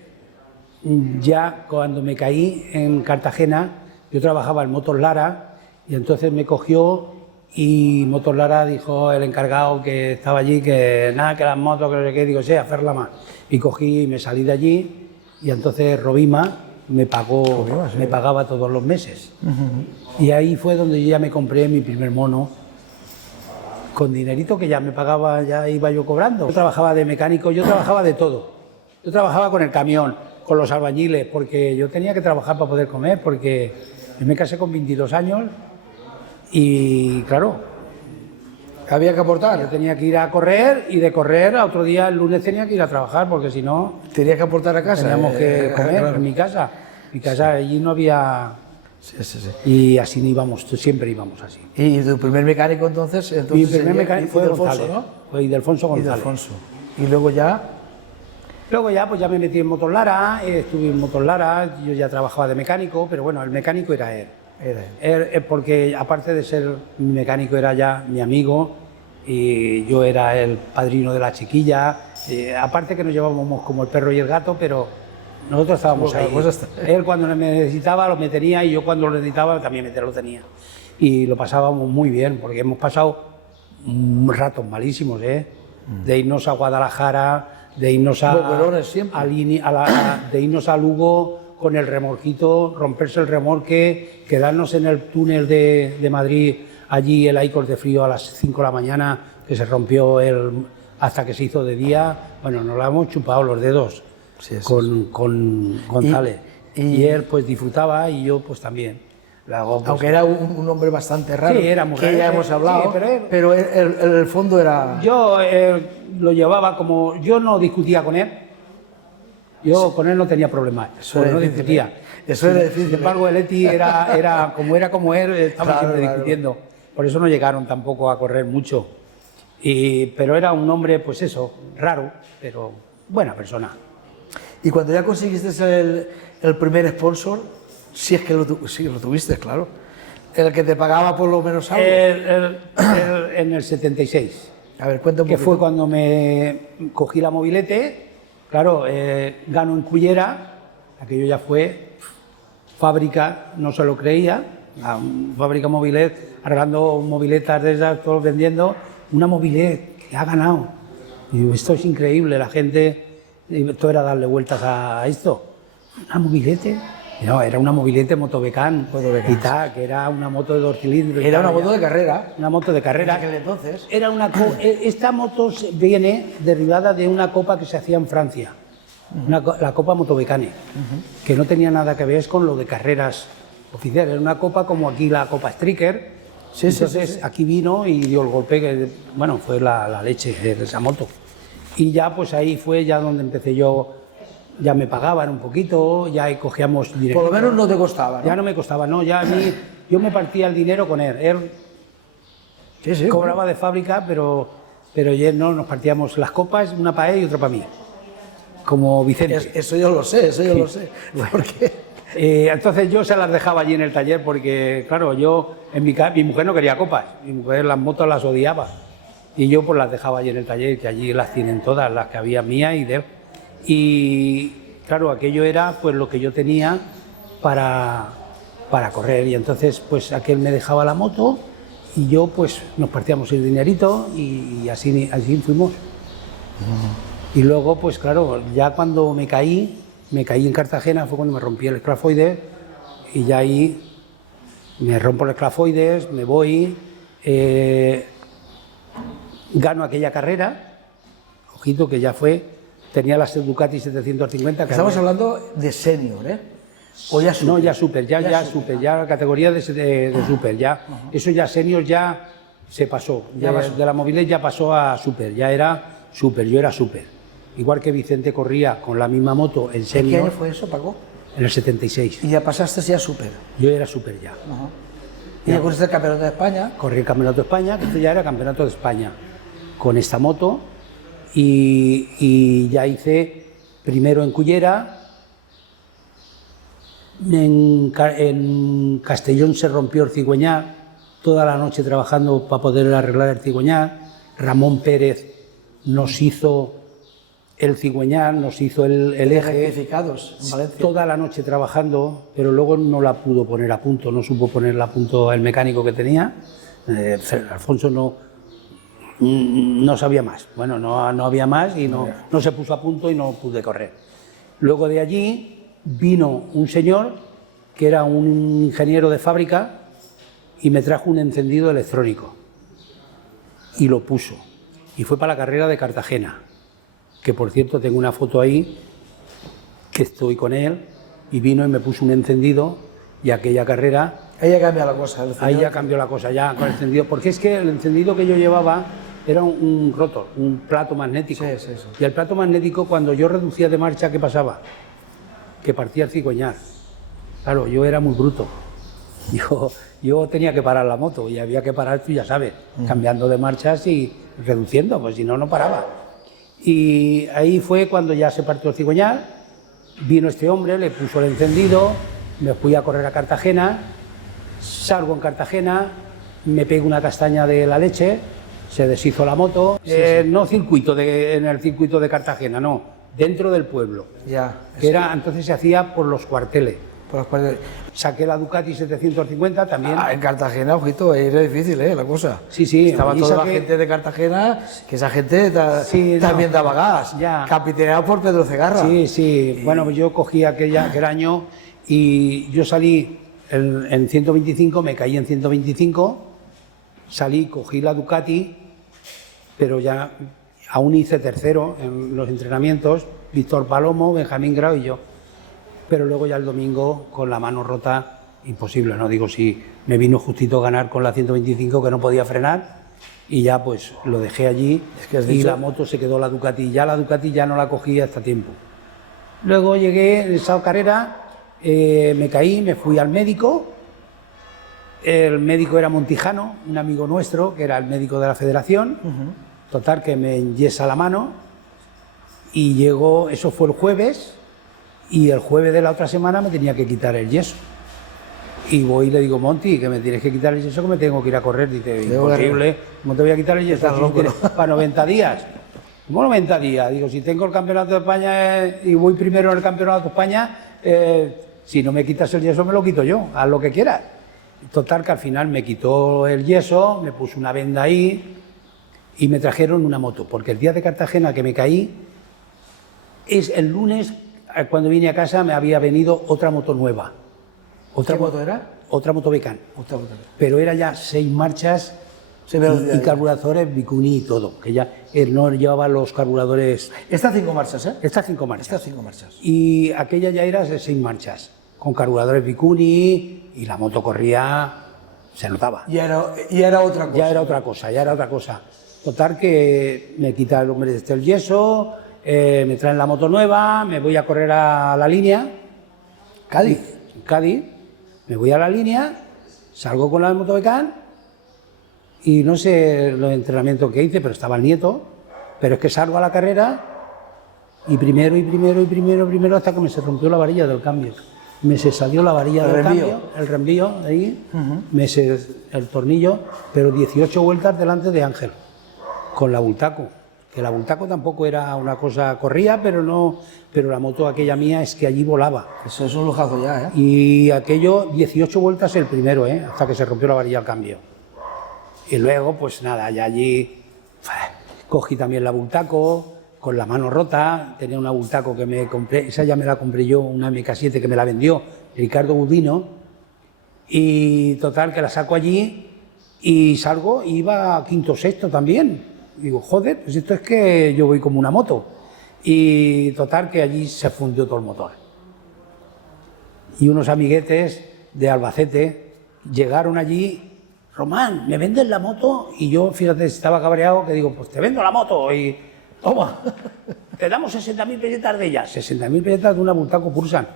ya cuando me caí en Cartagena, yo trabajaba en Motos Lara y entonces me cogió y Motos Lara dijo el encargado que estaba allí que nada, que las motos, que no sé qué, digo, sí, hacerla más. Y cogí y me salí de allí y entonces Robima me pagó, me pagaba todos los meses. Y ahí fue donde yo ya me compré mi primer mono, con dinerito que ya me pagaba, ya iba yo cobrando. Yo trabajaba de mecánico, yo trabajaba de todo. Yo trabajaba con el camión, con los albañiles, porque yo tenía que trabajar para poder comer, porque yo me casé con 22 años y claro, Había que aportar. yo tenía que ir a correr y de correr a otro día, el lunes tenía que ir a trabajar, porque si no Tenías que aportar a casa. teníamos que comer claro. en mi casa. Mi casa allí no había... Sí, sí, sí. Y así íbamos, siempre íbamos así. ¿Y tu primer mecánico entonces? Mi primer sería mecánico fue Ildefonso, González, ¿no? fue Ildefonso González. Ildefonso. Y luego ya... Luego ya, pues ya me metí en Motos Lara, estuve en Motos Lara, yo ya trabajaba de mecánico, pero bueno, el mecánico era él. Porque aparte de ser mi mecánico era ya mi amigo y yo era el padrino de la chiquilla, aparte que nos llevábamos como el perro y el gato, pero nosotros estábamos ahí. Él cuando me necesitaba lo me tenía y yo cuando lo necesitaba también me lo tenía. Y lo pasábamos muy bien, porque hemos pasado ratos malísimos, de irnos a Guadalajara, de irnos de irnos a Lugo con el remolquito, romperse el remolque, quedarnos en el túnel de Madrid, allí el Icos de frío a las 5 de la mañana, que se rompió hasta que se hizo de día. Bueno, nos lo hemos chupado los dedos con González. Y él pues disfrutaba y yo pues también. Luego, pues, aunque era un hombre bastante raro, sí, era muy que raro, ya hemos hablado, sí, pero el fondo era... Yo lo llevaba como... Yo no discutía con él, yo con él no tenía problemas, no discutía. Eso era difícil. Sin embargo, el Eti era como él, estaba siempre discutiendo. Por eso no llegaron tampoco a correr mucho. Pero era un hombre, pues eso, raro, pero buena persona. Y cuando ya conseguiste el primer sponsor, si es que lo tuviste, claro, el que te pagaba por lo menos algo. En el 76. A ver, cuenta un poquito. Que fue cuando me cogí la mobilete, claro, gano en Cullera, aquello ya fue fábrica, no se lo creía, fábrica mobilet, arreglando mobiletas de esas, todos vendiendo, una mobilet que ha ganado. Y digo, esto es increíble, la gente, esto era darle vueltas a esto. ¿Una mobilete? No, era una mobilete Motobecán y tal, que era una moto de 2 cilindros. Era una moto de carrera. Una moto de carrera. En aquel entonces. Era esta moto viene derivada de una copa que se hacía en Francia, la Copa Motobecane, que no tenía nada que ver con lo de carreras oficiales. Era una copa como aquí la Copa Striker. Entonces aquí vino y dio el golpe, que bueno, fue la leche de esa moto. Y ya pues ahí fue ya donde empecé yo. Ya me pagaban un poquito, ya cogíamos dinero. Por lo menos no te costaba, ¿no? Ya no me costaba, no, ya a mí, yo me partía el dinero con él. Él cobraba de fábrica, pero ya no, nos partíamos las copas, una para él y otra para mí. Como Vicente. Eso yo lo sé, lo sé. Porque... entonces yo se las dejaba allí en el taller porque, claro, mi mujer no quería copas, mi mujer las motos las odiaba. Y yo pues las dejaba allí en el taller, que allí las tienen todas, las que había mía y de él. Y claro, aquello era pues lo que yo tenía para correr, y entonces pues aquel me dejaba la moto y yo pues nos partíamos el dinerito y así fuimos. Y luego pues claro, ya cuando me caí en Cartagena, fue cuando me rompí el esclafoides y ya ahí me rompo el esclafoides, me voy, gano aquella carrera, ojito que ya fue. Tenía las Ducati 750. Estamos hablando de senior, ¿eh? ¿O ya super? No, ya super, ya super, ya la categoría de super, ya. Eso ya senior ya se pasó. De la movilidad ya pasó a super, ya era super, yo era super. Igual que Vicente corría con la misma moto en senior. ¿En qué año fue eso, Paco? En el 76. ¿Y ya pasaste ya super? Yo era super ya. ¿Y ya corriste el Campeonato de España? Corrí el Campeonato de España, que esto ya era Campeonato de España, con esta moto. Y ya hice primero en Cullera, en Castellón se rompió el cigüeñal, toda la noche trabajando para poder arreglar el cigüeñal. Ramón Pérez nos hizo el cigüeñal, nos hizo el eje, Rectificados en Valencia. toda la noche trabajando, pero luego no la pudo poner a punto, no supo ponerla a punto el mecánico que tenía. Alfonso no sabía más, bueno, no había más y no se puso a punto y no pude correr. Luego de allí vino un señor que era un ingeniero de fábrica y me trajo un encendido electrónico y lo puso. Y fue para la carrera de Cartagena, que por cierto tengo una foto ahí, que estoy con él, y vino y me puso un encendido, y aquella carrera... Ahí ya cambia la cosa. Ahí ya cambió la cosa, ya con el encendido, porque es que el encendido que yo llevaba era un rotor, un plato magnético. Sí. Y el plato magnético, cuando yo reducía de marcha, ¿qué pasaba? Que partía el cigüeñal. Claro, yo era muy bruto. Yo tenía que parar la moto, y había que parar, tú ya sabes, cambiando de marchas y reduciendo, pues si no, no paraba. Y ahí fue cuando ya se partió el cigüeñal, vino este hombre, le puso el encendido, me fui a correr a Cartagena, salgo en Cartagena, me pego una castaña de la leche, se deshizo la moto, no en el circuito de Cartagena, no, dentro del pueblo, entonces se hacía por los cuarteles. Saqué la Ducati 750 también. En Cartagena, ojito, era difícil, la cosa. Sí. Estaba toda la gente de Cartagena, que esa gente también daba gas. Capitaneado por Pedro Cegarra. Sí. Bueno, yo cogí aquel año y yo salí en 125, me caí en 125, salí, cogí la Ducati, pero ya aún hice tercero en los entrenamientos, Víctor Palomo, Benjamín Grau y yo. Pero luego ya el domingo, con la mano rota, imposible, ¿no? Digo, si me vino justito ganar con la 125, que no podía frenar, y ya pues lo dejé allí, y la moto se quedó la Ducati ya no la cogí hasta tiempo. Luego llegué en esa carrera, me caí, me fui al médico, el médico era Montijano, un amigo nuestro, que era el médico de la federación, total que me enyesa la mano, y llegó, eso fue el jueves, y el jueves de la otra semana me tenía que quitar el yeso. Y voy y le digo, Monti, que me tienes que quitar el yeso, que me tengo que ir a correr. Dice, imposible, ¿cómo te voy a quitar el yeso? Si tienes para 90 días. ¿Cómo 90 días? Digo, si tengo el campeonato de España y voy primero en el campeonato de España, si no me quitas el yeso, me lo quito yo, haz lo que quieras. Total, que al final me quitó el yeso, me puso una venda ahí y me trajeron una moto. Porque el día de Cartagena que me caí, es el lunes. Cuando vine a casa me había venido otra moto nueva. ¿Qué moto era? Otra moto Becan. Pero era ya 6 marchas y carburadores Bicuni y todo, que ya no llevaba los carburadores... Estas 5 marchas, ¿eh? Estas 5 marchas. Y aquella ya era de 6 marchas, con carburadores Bicuni, y la moto corría, se notaba. Y era otra cosa. Ya era otra cosa. Total, que me quita el hombre el yeso... me traen la moto nueva, me voy a correr a la línea, Cádiz, me voy a la línea, salgo con la moto Becan y no sé los entrenamientos que hice, pero estaba el nieto, pero es que salgo a la carrera y primero hasta que me se rompió la varilla del cambio. Me se salió la varilla del cambio, el reenvío de ahí, el tornillo, pero 18 vueltas delante de Ángel, con la Bultaco. Que la Bultaco tampoco era una cosa, corría, pero la moto aquella mía es que allí volaba. Eso es un lujazo ya, ¿eh? Y aquello, 18 vueltas el primero, hasta que se rompió la varilla al cambio. Y luego, pues nada, ya allí cogí también la Bultaco, con la mano rota, tenía una Bultaco que me compré, esa ya me la compré yo, una MK7 que me la vendió Ricardo Budino, y total, que la saco allí, y salgo, y iba quinto o sexto también. Digo, joder, pues esto es que yo voy como una moto. Y total, que allí se fundió todo el motor. Y unos amiguetes de Albacete llegaron allí, Román, ¿me vendes la moto? Y yo, fíjate, estaba cabreado, que digo, pues te vendo la moto y toma, te damos 60.000 pesetas de ella. 60.000 pesetas de una Bultaco Pulsan.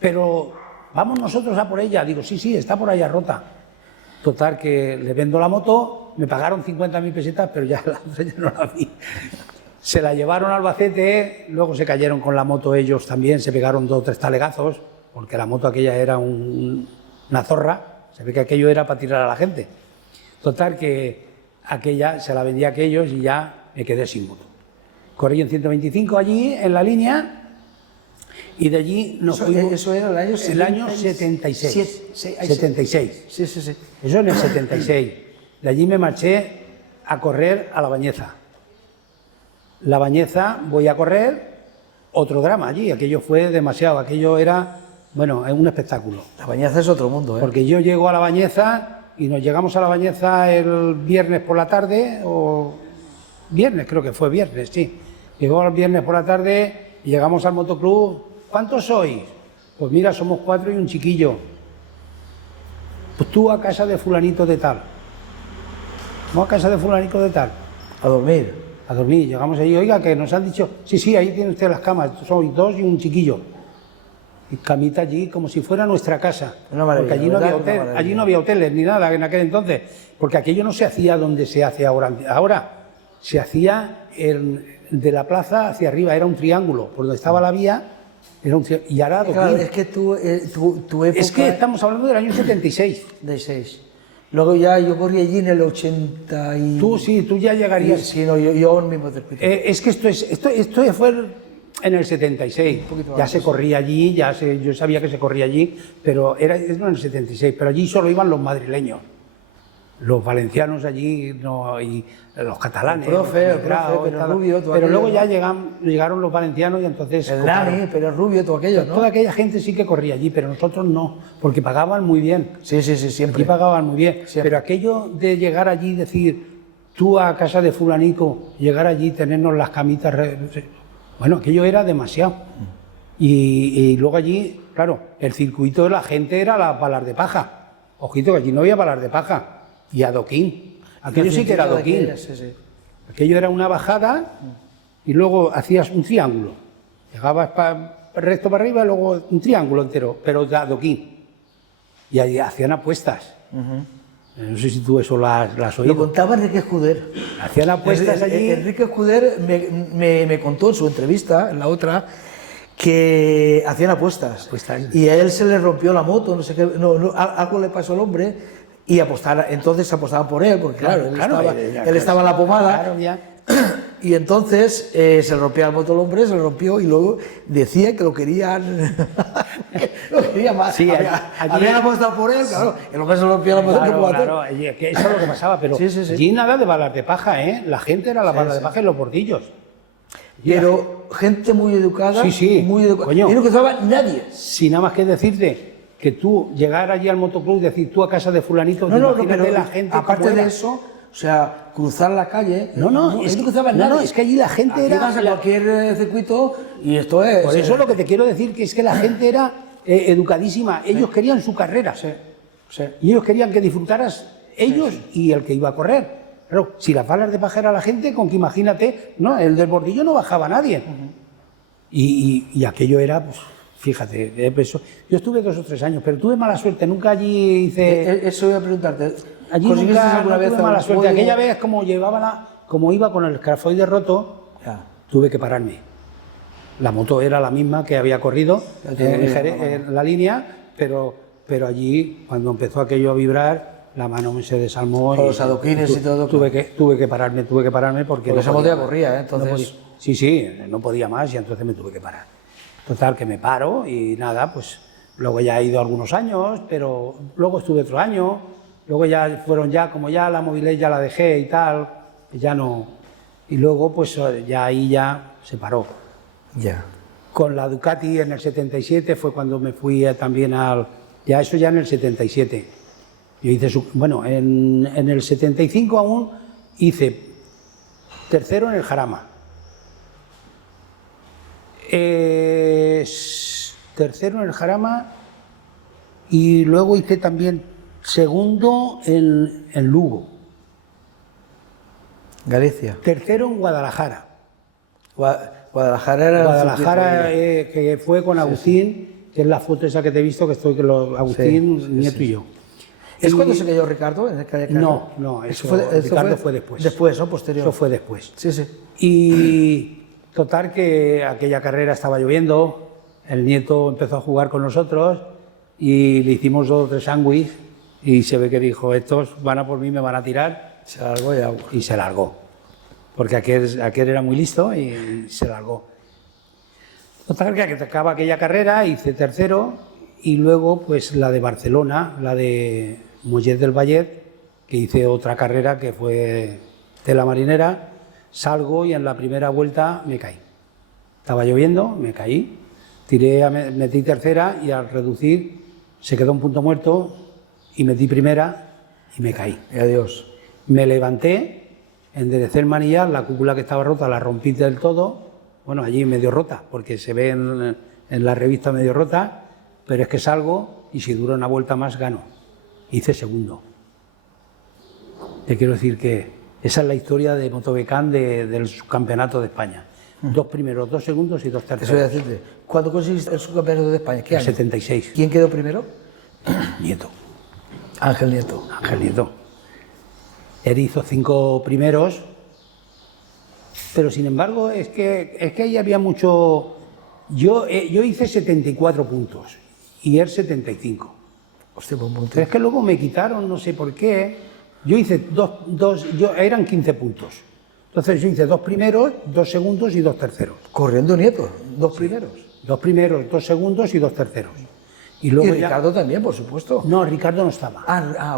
Pero vamos nosotros a por ella. Digo, sí, está por allá rota. Total, que le vendo la moto, me pagaron 50.000 pesetas, pero ya no la vi. Se la llevaron a Albacete, luego se cayeron con la moto ellos también, se pegaron 2 o 3 talegazos, porque la moto aquella era una zorra, se ve que aquello era para tirar a la gente. Total, que aquella se la vendí a aquellos y ya me quedé sin moto. corrí en 125 allí, en la línea, y de allí nos fuimos... Eso era el año 76. 76. Sí, sí, sí. Eso en el 76. De allí me marché a correr a La Bañeza. La Bañeza, voy a correr, otro drama allí, aquello fue demasiado, aquello era, bueno, es un espectáculo. La Bañeza es otro mundo, ¿eh? Porque yo llego a La Bañeza y nos llegamos a La Bañeza el viernes por la tarde, o viernes, creo que fue viernes, sí. Llegó el viernes por la tarde y llegamos al motoclub. ¿Cuántos sois? Pues mira, somos 4 y un chiquillo. Pues tú a casa de fulanito de tal. Vamos a casa de fulanito de tal. A dormir. A dormir. Llegamos allí, oiga, que nos han dicho, sí, ahí tiene usted las camas, sois 2 y un chiquillo. Y camita allí como si fuera nuestra casa. Una maravilla, porque allí no había ¿verdad? hotel, allí no había hoteles ni nada en aquel entonces. Porque aquello no se hacía donde se hace ahora. Ahora se hacía de la plaza hacia arriba, era un triángulo. Por donde estaba la vía, era un triángulo. Y ahora Claro, es que tu época... Es que estamos hablando del año 76. De 6. Luego ya yo corrí allí en el 80 y... Tú ya llegarías... Sí, no, yo en el mismo circuito. Es que esto fue en el 76. Ya se corría allí, yo sabía que se corría allí, pero era en el 76. Pero allí solo iban los madrileños. Los valencianos allí no, y los catalanes. El profe, pero Rubio, todo pero aquello, luego ya ¿no? llegaron los valencianos y entonces... El Dani, pero el Rubio, todo aquello, ¿no? Toda aquella gente sí que corría allí, pero nosotros no, porque pagaban muy bien. Sí, siempre. Aquí pagaban muy bien. Siempre. Pero aquello de llegar allí y decir, tú a casa de fulanico, llegar allí, tenernos las camitas... Bueno, aquello era demasiado. Y luego allí, claro, el circuito de la gente era las balas de paja. Ojito, que allí no había balas de paja. Y adoquín. Aquello sí que era adoquín. Sí. Aquello era una bajada y luego hacías un triángulo. Llegabas recto para arriba y luego un triángulo entero, pero de adoquín. Y ahí hacían apuestas. No sé si tú eso lo has oído. Lo contaba Enrique Escuder. Hacían apuestas allí. Enrique Escuder me contó en su entrevista, en la otra, que hacían apuestas. Y a él se le rompió la moto, no sé qué, algo le pasó al hombre. Y entonces apostaban por él, porque claro, él estaba en la pomada. Claro, ya. Y entonces se le rompía el moto al hombre, se le rompió y luego decía que lo querían, lo quería más. Sí, habían apostado por él, claro, el hombre se le rompía la moto. Claro, que eso es lo que pasaba, pero Sí. allí nada de balas de paja, ¿eh? La gente era las balas de paja y los bordillos. Pero gente muy educada, Sí. muy educada. Coño. Y no cruzaba nadie. Sin nada más que decirte que tú llegar allí al motoclub y decir tú a casa de fulanito, No, imagínate pero la gente aparte cómo de era. eso, o sea, cruzar la calle, Es no cruzaba nadie. es que allí la gente Aquí era... vas a cualquier circuito y esto es... Por eso lo que te quiero decir que es que la gente era educadísima, ellos querían su carrera. Sí. Y ellos querían que disfrutaras ellos y el que iba a correr. Claro, si las balas de paja era la gente, con que imagínate, no, el del bordillo no bajaba nadie. Y aquello era, pues, fíjate, eso. Yo estuve 2 o 3 años, pero tuve mala suerte, nunca allí hice... Eso iba a preguntarte. Allí ¿Conseguiste nunca alguna vez tuve mala algún suerte. podio? Aquella vez, como iba con el escafoide roto, Ya. tuve que pararme. La moto era la misma que había corrido en la línea, pero allí, cuando empezó aquello a vibrar, la mano me se desarmó. Con los adoquines y todo. Tuve que pararme porque esa moto ya corría, no entonces... no podía más y entonces me tuve que parar. Total, que me paro y nada, pues luego ya he ido algunos años, pero luego estuve otro año, luego como ya la movilidad ya la dejé y tal, ya no... Y luego pues ya ahí ya se paró. Ya. Con la Ducati en el 77 fue cuando me fui también ya eso ya en el 77. Yo hice en el 75 aún hice tercero en el Jarama. Tercero en el Jarama y luego hice también segundo en Lugo. Galicia. Tercero en Guadalajara. Guadalajara era... Guadalajara, que fue con Agustín, que es la foto esa que te he visto, que estoy con Agustín, Nieto y yo. ¿Es cuando se cayó Ricardo? No, Ricardo fue después. Después, ¿no? Posterior. Eso fue después. Sí. Y total que aquella carrera estaba lloviendo, el nieto empezó a jugar con nosotros y le hicimos 2 o 3 sándwiches y se ve que dijo, estos van a por mí, me van a tirar. Se largó y agua. Y se largó. porque aquel era muy listo y se largó. Total, que acaba aquella carrera, hice tercero, y luego pues la de Barcelona, la de Mollet del Vallet, que hice otra carrera que fue de la Marinera, salgo y en la primera vuelta me caí. Estaba lloviendo, me caí, metí tercera y al reducir se quedó un punto muerto y metí primera y me caí. Y adiós. Me levanté, enderecé el manillar, la cúpula que estaba rota la rompí del todo, bueno, allí medio rota, porque se ve en la revista medio rota, pero es que salgo y si dura una vuelta más gano. Hice segundo. Te quiero decir que esa es la historia de Motobecán del subcampeonato de España. 2 primeros, 2 segundos y 2 terceros. Eso voy a decirte. ¿Cuándo conseguiste el subcampeonato de España? ¿Qué año? 76. ¿Quién quedó primero? Nieto. Ángel Nieto. Ángel Nieto. Él hizo 5 primeros, pero sin embargo es que ahí había mucho... Yo hice 74 puntos y él 75. Hostia, buen punto. Pero es que luego me quitaron, no sé por qué. Yo hice eran 15 puntos. Entonces yo hice 2 primeros, 2 segundos y 2 terceros. Corriendo Nieto, 2 primeros. 2 primeros, 2 segundos y 2 terceros. Y Ricardo también, por supuesto. No, Ricardo no estaba.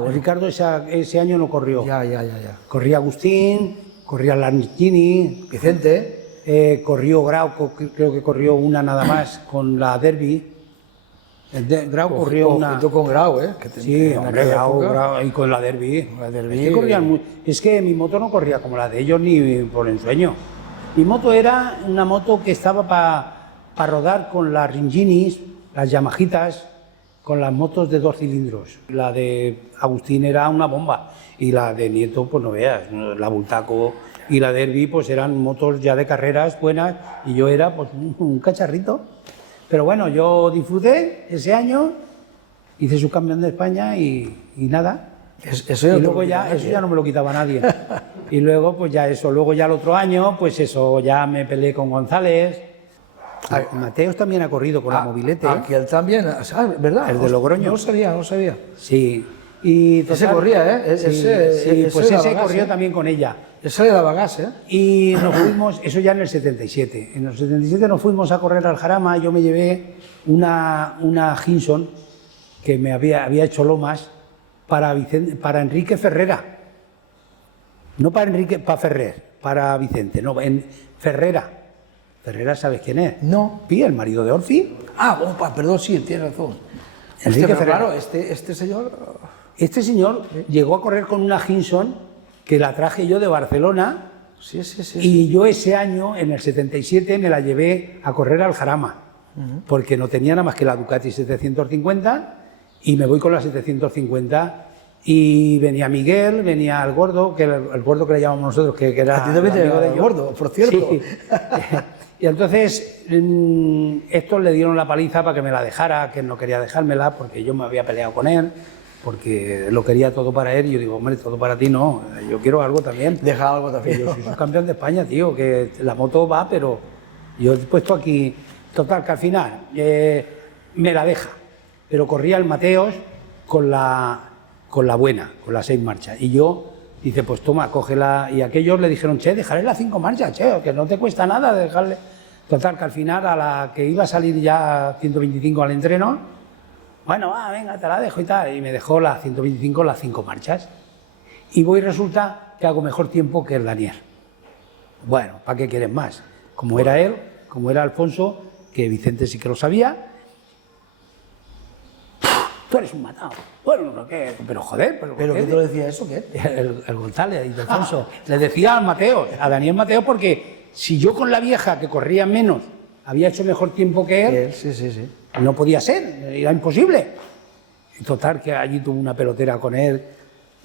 Bueno. Ricardo ese año no corrió. Ya. Corría Agustín, corría Largini, Vicente. Corrió Grau, creo que corrió una nada más con la Derby. Grau corrió una... con Grau, ¿eh? Sí, hombre, Grau y con la Derby. La Derby. Es que corrían muy... Es que mi moto no corría como la de ellos ni por ensueño. Mi moto era una moto que estaba para rodar con las Ringinis, las Yamahitas, con las motos de 2 cilindros. La de Agustín era una bomba y la de Nieto, pues no veas, la Bultaco y la Derby, pues eran motos ya de carreras buenas y yo era pues un cacharrito. Pero bueno, yo disfruté ese año, hice subcampeón de España y nada. Eso y luego eso ya no me lo quitaba nadie. Y luego pues ya eso, luego ya el otro año, pues eso, ya me peleé con González. Mateos también ha corrido con la Mobilete. Aquel también, ¿verdad? El de Logroño. No lo sabía. Sí. Y total, ese corría, ¿eh? Ese corrió también con ella. Ese le daba gas, ¿eh? Y nos fuimos, eso ya en el 77. En el 77 nos fuimos a correr al Jarama. Yo me llevé una Hinson que me había hecho lomas para Enrique Ferrera. No para Enrique, para Ferrer, para Vicente. No, en Ferrera. Ferrera, ¿sabes quién es? No. Pi, el marido de Orfi. Perdón, sí, tienes razón. Enrique Ferrera. Claro, este señor... Este señor llegó a correr con una Hinson que la traje yo de Barcelona. Sí. Y yo ese año, en el 77, me la llevé a correr al Jarama, porque no tenía nada más que la Ducati 750 y me voy con la 750 y venía Miguel, venía el gordo, que el gordo que le llamamos nosotros, que era... A ti también te llamaba el gordo, por cierto. Sí. Y entonces estos le dieron la paliza para que me la dejara, que él no quería dejármela porque yo me había peleado con él, porque lo quería todo para él y yo digo, hombre, todo para ti no, yo quiero algo también. Deja algo también. Yo soy subcampeón de España, tío, que la moto va, pero yo he puesto aquí, total, que al final me la deja, pero corría el Mateos con la buena, con la 6 marchas, y yo, dice, pues toma, cógela, y aquellos le dijeron, che, dejaré las 5 marchas, che, que no te cuesta nada dejarle. Total, que al final, a la que iba a salir ya 125 al entreno, bueno, venga, te la dejo y tal, y me dejó la 125, las 5 marchas, y voy y resulta que hago mejor tiempo que el Daniel. Bueno, ¿para qué quieres más? Como era él, como era Alfonso, que Vicente sí que lo sabía, tú eres un matado. Bueno, no, ¿qué? Pero joder, ¿Pero qué te lo decía eso? ¿Qué? El González y Alfonso. Le decía al Mateo, a Daniel Mateo, porque si yo con la vieja, que corría menos, había hecho mejor tiempo que él, sí. No podía ser, era imposible. Total, que allí tuve una pelotera con él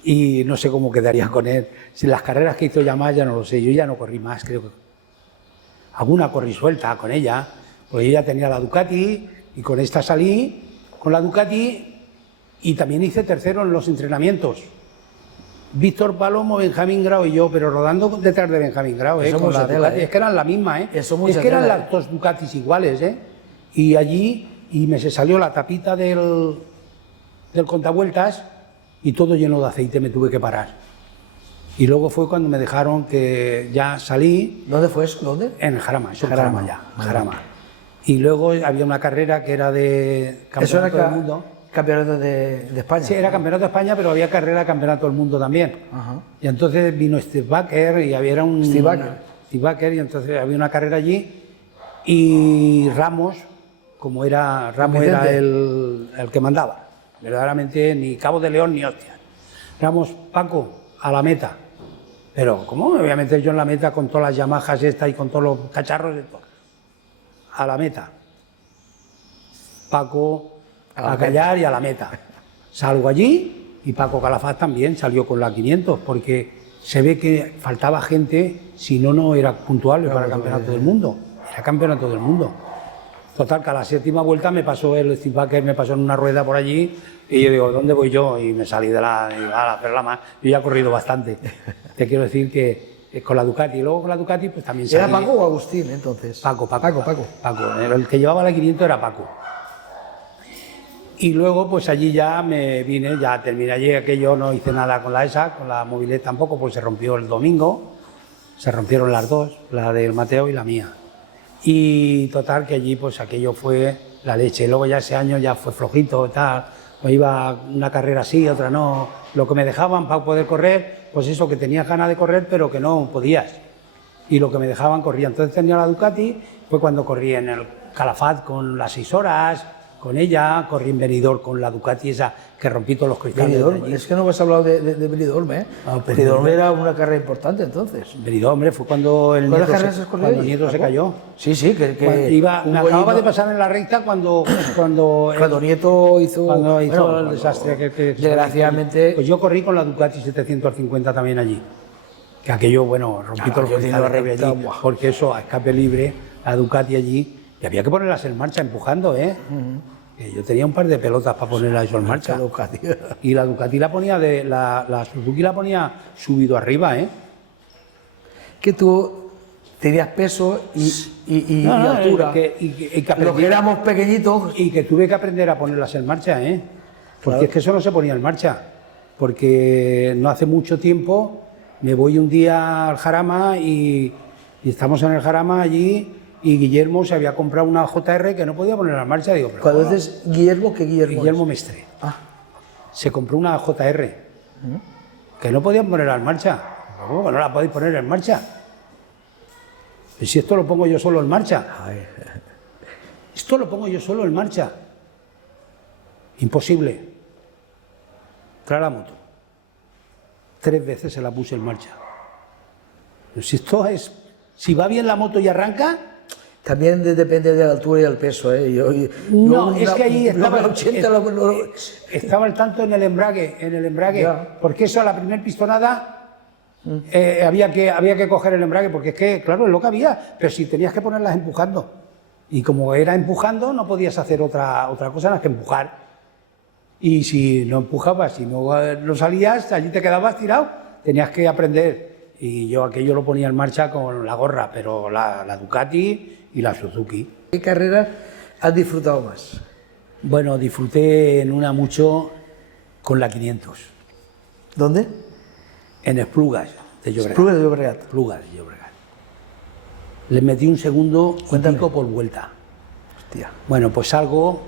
y no sé cómo quedaría con él. Si las carreras que hizo ya más, ya no lo sé. Yo ya no corrí más, creo que. Alguna corrí suelta con ella, porque ella tenía la Ducati y con esta salí con la Ducati y también hice tercero en los entrenamientos. Víctor Palomo, Benjamín Grau y yo, pero rodando detrás de Benjamín Grau, con la Ducati. Es que eran la misma, es que eran las 2 Ducatis iguales, Y allí, me se salió la tapita del contavueltas y todo lleno de aceite, me tuve que parar. Y luego fue cuando me dejaron que ya salí. ¿Dónde fue eso? ¿Dónde? En el Jarama, eso en Jarama. Jarama ya, en Jarama. Y luego había una carrera que era de Eso era campeonato del mundo. campeonato de España. Sí, era campeonato de España, pero había carrera de campeonato del mundo también. Ajá. Y entonces vino Steve Baker y había un... Steve Baker. Steve Baker, y entonces había una carrera allí y Ramos, como era, Ramos era Vicente. el que mandaba. Verdaderamente ni Cabo de León ni hostia. Ramos, Paco, a la meta. Pero, ¿cómo me voy a meter yo en la meta con todas las Yamahas estas y con todos los cacharros y todo? A la meta. Paco, a callar y a la meta. Salgo allí y Paco Calafat también salió con la 500 porque se ve que faltaba gente, si no, no era puntuable para el campeonato del mundo. Era campeonato del mundo. Total, que a la séptima vuelta me pasó el Steve Baker, me pasó en una rueda por allí y yo digo, ¿dónde voy yo? Y me salí de la más. Yo ya he corrido bastante. Te quiero decir que con la Ducati, y luego con la Ducati pues también salí. ¿Era Paco o Agustín entonces? Paco. Paco. El que llevaba la 500 era Paco. Y luego pues allí ya me vine, ya terminé allí, aquello no hice nada con la ESA, con la Mobilet tampoco, pues se rompió el domingo, se rompieron las dos, la del Mateo y la mía. Y total que allí pues aquello fue la leche. Luego ya ese año ya fue flojito y tal, pues iba una carrera así, otra no. Lo que me dejaban para poder correr, pues eso, que tenías ganas de correr pero que no podías. Y lo que me dejaban corría. Entonces tenía la Ducati, fue cuando corrí en el Calafat con las 6 horas, con ella, corrí en Benidorm con la Ducati esa que rompí todos los cristales. Benidorm, de allí. es que no me has hablado de Benidorm, ¿eh? Benidorm era una carrera importante entonces. Benidorm, hombre, fue cuando el ¿Cuántas nieto, carreras has corrido cuando el allí, nieto se Paco? cayó. Sí, Me hubo acababa allí, de pasar en la recta cuando Nieto hizo, cuando hizo bueno, el desastre que desgraciadamente. pues yo corrí con la Ducati 750 también allí, que aquello, bueno, rompí todos yo los tenía cristales la que había recta, allí, buah. porque eso, a escape libre, la Ducati allí, y había que ponerlas en marcha empujando, Que yo tenía un par de pelotas para ponerlas eso en marcha. Ducati. Y la Ducati la ponía la Suzuki la ponía subido arriba, Que tú tenías peso y No, no, altura. que Los que éramos pequeñitos. Y que tuve que aprender a ponerlas en marcha, Porque Claro. es que eso no se ponía en marcha. Porque no hace mucho tiempo me voy un día al Jarama y estamos en el Jarama allí y Guillermo se había comprado una JR que no podía poner en marcha. Digo, pero Cuando ¿cómo? dices Guillermo, ¿qué Guillermo? Guillermo es? Mestre. Ah, Se compró una JR que no podían ponerla en marcha. ¿Cómo que no la podéis poner en marcha? ¿Y si esto lo pongo yo solo en marcha? ay, Esto lo pongo yo solo en marcha. Imposible. Trae la moto. 3 veces se la puse en marcha. Pero si va bien la moto y arranca, también depende de la altura y del peso, ¿eh? no, es que ahí estaba, 80 estaba el tanto en el embrague, Ya. porque eso a la primer pistonada había que coger el embrague, porque es que, claro, es lo que había, pero si tenías que ponerlas empujando. Y como era empujando, no podías hacer otra cosa más que empujar. Y si no empujabas, si no salías, allí te quedabas tirado, tenías que aprender. Y yo aquello lo ponía en marcha con la gorra, pero la Ducati y la Suzuki. ¿Qué carreras has disfrutado más? Bueno, disfruté en una mucho con la 500, ¿Dónde? en Esplugas de Llobregat. Esplugas de Llobregat. Esplugas de Llobregat. Le metí un segundo y Cuéntame. pico por vuelta. Hostia. Bueno, pues salgo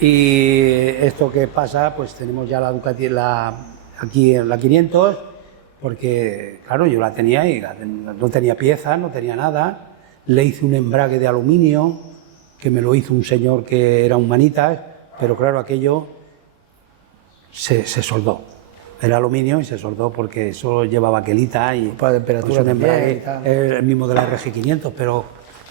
y esto que pasa, pues tenemos ya la Ducati aquí en la 500, porque claro, yo la tenía y no tenía piezas, no tenía nada. Le hice un embrague de aluminio, que me lo hizo un señor que era un manitas, pero claro, aquello se soldó. Era aluminio y se soldó porque eso lleva baquelita y Para temperatura pues un también embrague, y tal. el mismo de la RG500, pero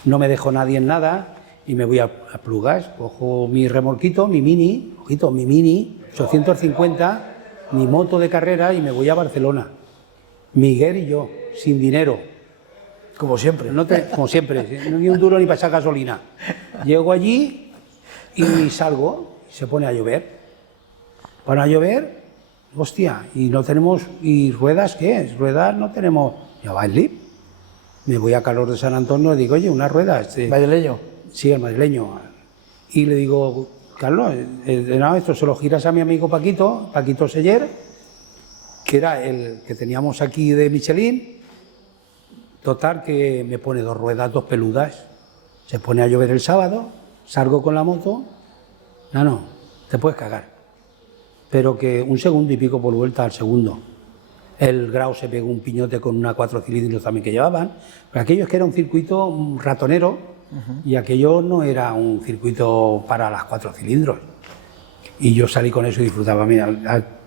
no me dejó nadie en nada y me voy a Plugas, cojo mi remolquito, mi mini, ojito, mi mini, 850, mi moto de carrera y me voy a Barcelona. Miguel y yo, sin dinero. Como siempre. Como siempre, ni un duro ni para echar gasolina. Llego allí y salgo, y se pone a llover. Para llover, hostia, y no tenemos, ¿y ruedas qué? Ruedas no tenemos, ya va el LIP. Me voy a Calor de San Antonio y digo, oye, una rueda. ¿Madrileño? Sí, el madrileño. Y le digo, Carlos, no, esto se lo giras a mi amigo Paquito Seller, que era el que teníamos aquí de Michelin. Total, que me pone 2 ruedas, 2 peludas. Se pone a llover el sábado, salgo con la moto. No, te puedes cagar. Pero que 1 segundo y pico por vuelta al segundo. El Grau se pegó un piñote con una 4 cilindros también que llevaban. Pero aquello es que era un circuito ratonero y aquello no era un circuito para las 4 cilindros. Y yo salí con eso y disfrutaba. Mira,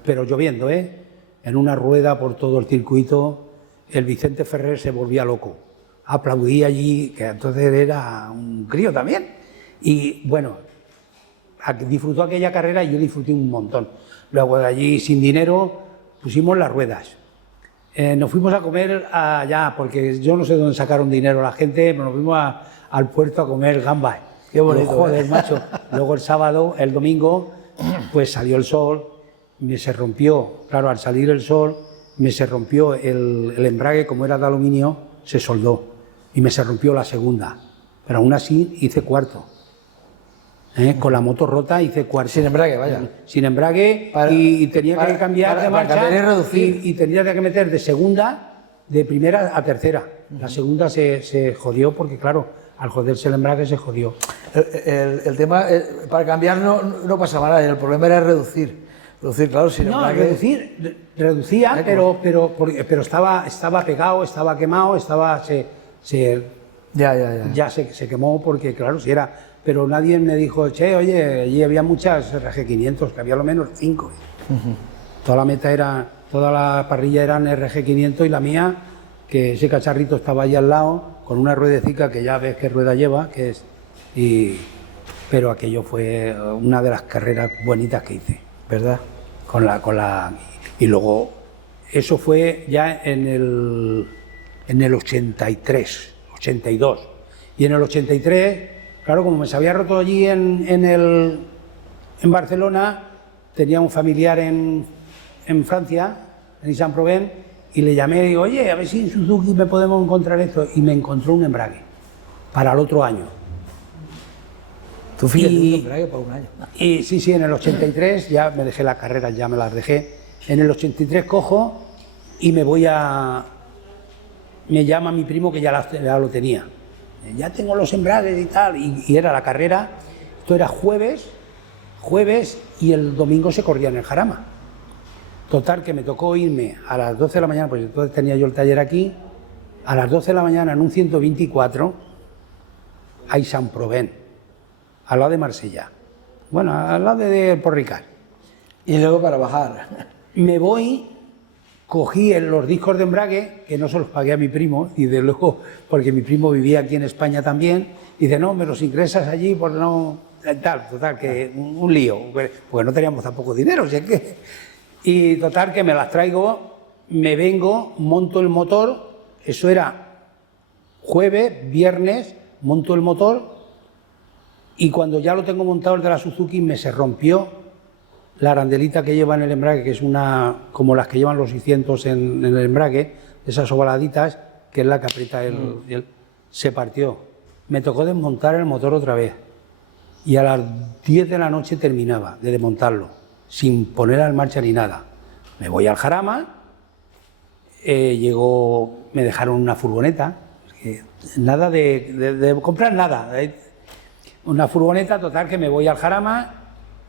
pero lloviendo, en una rueda por todo el circuito. El Vicente Ferrer se volvía loco, aplaudía allí, que entonces era un crío también, y bueno, disfrutó aquella carrera y yo disfruté un montón. Luego de allí, sin dinero, pusimos las ruedas. Nos fuimos a comer allá, porque yo no sé dónde sacaron dinero la gente, pero nos fuimos al puerto a comer gambas. Qué bonito. Joder, macho. Luego el domingo, pues salió el sol, me se rompió, claro, al salir el sol, se rompió el embrague, como era de aluminio, se soldó y me se rompió la segunda, pero aún así hice cuarto. Con la moto rota hice cuarto. Sin embrague, vaya. Sin embrague y tenía que cambiar de marcha para reducir. Y tenía que meter de segunda, de primera a tercera. La segunda se jodió porque, claro, al joderse el embrague se jodió. El tema, para cambiar no pasaba nada, el problema era reducir. Reducir, claro, sin embrague. Reducía, pero estaba pegado, estaba quemado, ya se quemó porque, claro, si era. Pero nadie me dijo, che, oye, allí había muchas RG500, que había lo menos 5. Toda la parrilla eran RG500 y la mía, que ese cacharrito estaba ahí al lado, con una ruedecica que ya ves qué rueda lleva, pero aquello fue una de las carreras bonitas que hice. ¿Verdad? Y luego, eso fue ya en el 83, 82. Y en el 83, claro, como me se había roto allí en Barcelona, tenía un familiar en Francia, en Saint-Provence, y le llamé y digo, oye, a ver si en Suzuki me podemos encontrar esto. Y me encontró un embrague para el otro año. Tú fíjate, un embrague por un año. Y sí, en el 83 ya me dejé las carreras, ya me las dejé. En el 83 cojo y me llama mi primo que ya lo tenía. Ya tengo los embragues y tal, y era la carrera. Esto era jueves y el domingo se corría en el Jarama. Total, que me tocó irme a las 12 de la mañana, pues entonces tenía yo el taller aquí, a las 12 de la mañana en un 124 a Saint-Provence. Al lado de Marsella, bueno, al lado de Porrical. Y luego para bajar. Me voy, cogí los discos de embrague, que no se los pagué a mi primo, y de luego, porque mi primo vivía aquí en España también, y dice, no, me los ingresas allí, por no, total, que un lío, porque no teníamos tampoco dinero, ¿sí? Y total, que me las traigo, me vengo, monto el motor, eso era jueves, viernes, monto el motor. Y cuando ya lo tengo montado el de la Suzuki, me se rompió la arandelita que lleva en el embrague, que es una como las que llevan los 600 en el embrague, esas ovaladitas, que es la que aprieta se partió. Me tocó desmontar el motor otra vez. Y a las 10 de la noche terminaba de desmontarlo, sin poner en marcha ni nada. Me voy al Jarama, me dejaron una furgoneta, nada de comprar nada. Una furgoneta, total, que me voy al Jarama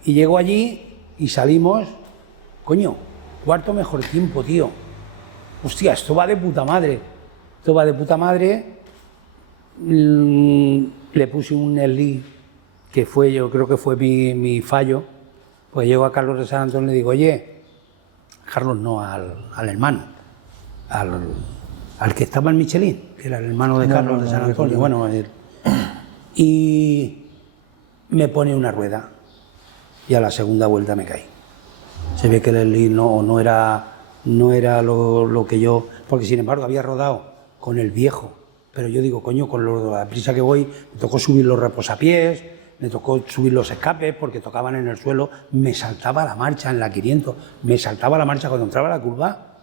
y llego allí y salimos, coño, cuarto mejor tiempo, tío. Hostia, esto va de puta madre. Le puse un Nelly, que yo creo que fue mi fallo, pues llego a Carlos de San Antonio y le digo, oye, Carlos no, al hermano, al que estaba en Michelin, que era el hermano de Carlos de San Antonio, bueno, y me pone una rueda y a la segunda vuelta me caí. Se ve que el Nelly no era lo que yo, porque sin embargo había rodado con el viejo, pero yo digo, coño, con la prisa que voy, me tocó subir los reposapiés, me tocó subir los escapes porque tocaban en el suelo, me saltaba la marcha en la 500, me saltaba la marcha cuando entraba a la curva,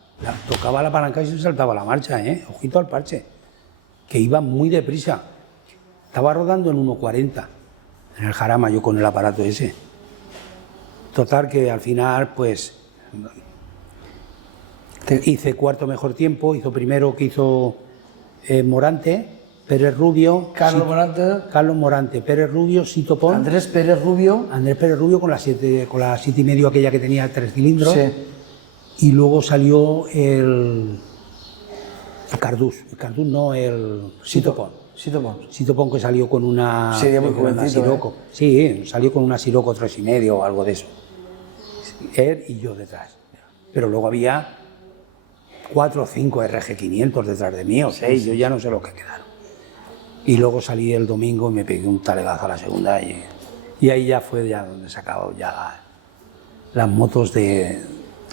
tocaba la palanca y se saltaba la marcha, ojito al parche, que iba muy deprisa. Estaba rodando en 1.40 en el Jarama, yo con el aparato ese. Total, que al final, pues, Hice cuarto mejor tiempo, hizo primero que hizo Morante, Pérez Rubio... Carlos Morante. Carlos Morante, Pérez Rubio, Sito Pons. Andrés Pérez Rubio. Andrés Pérez Rubio con la 7,5 aquella que tenía 3 cilindros. Sí. Y luego salió el Cardús. El Cardús no, el Sito Pons. Sito Pons. Sito Pons que salió con una... Sería muy con una jovencito, Sirocco. Sí, salió con una Sirocco 3,5 o algo de eso. Él y yo detrás. Pero luego había 4 o 5 RG500 detrás de mí, o 6, yo ya no sé lo que quedaron. Y luego salí el domingo y me pegué un talegazo a la segunda y ahí ya fue ya donde se acabó ya las motos de...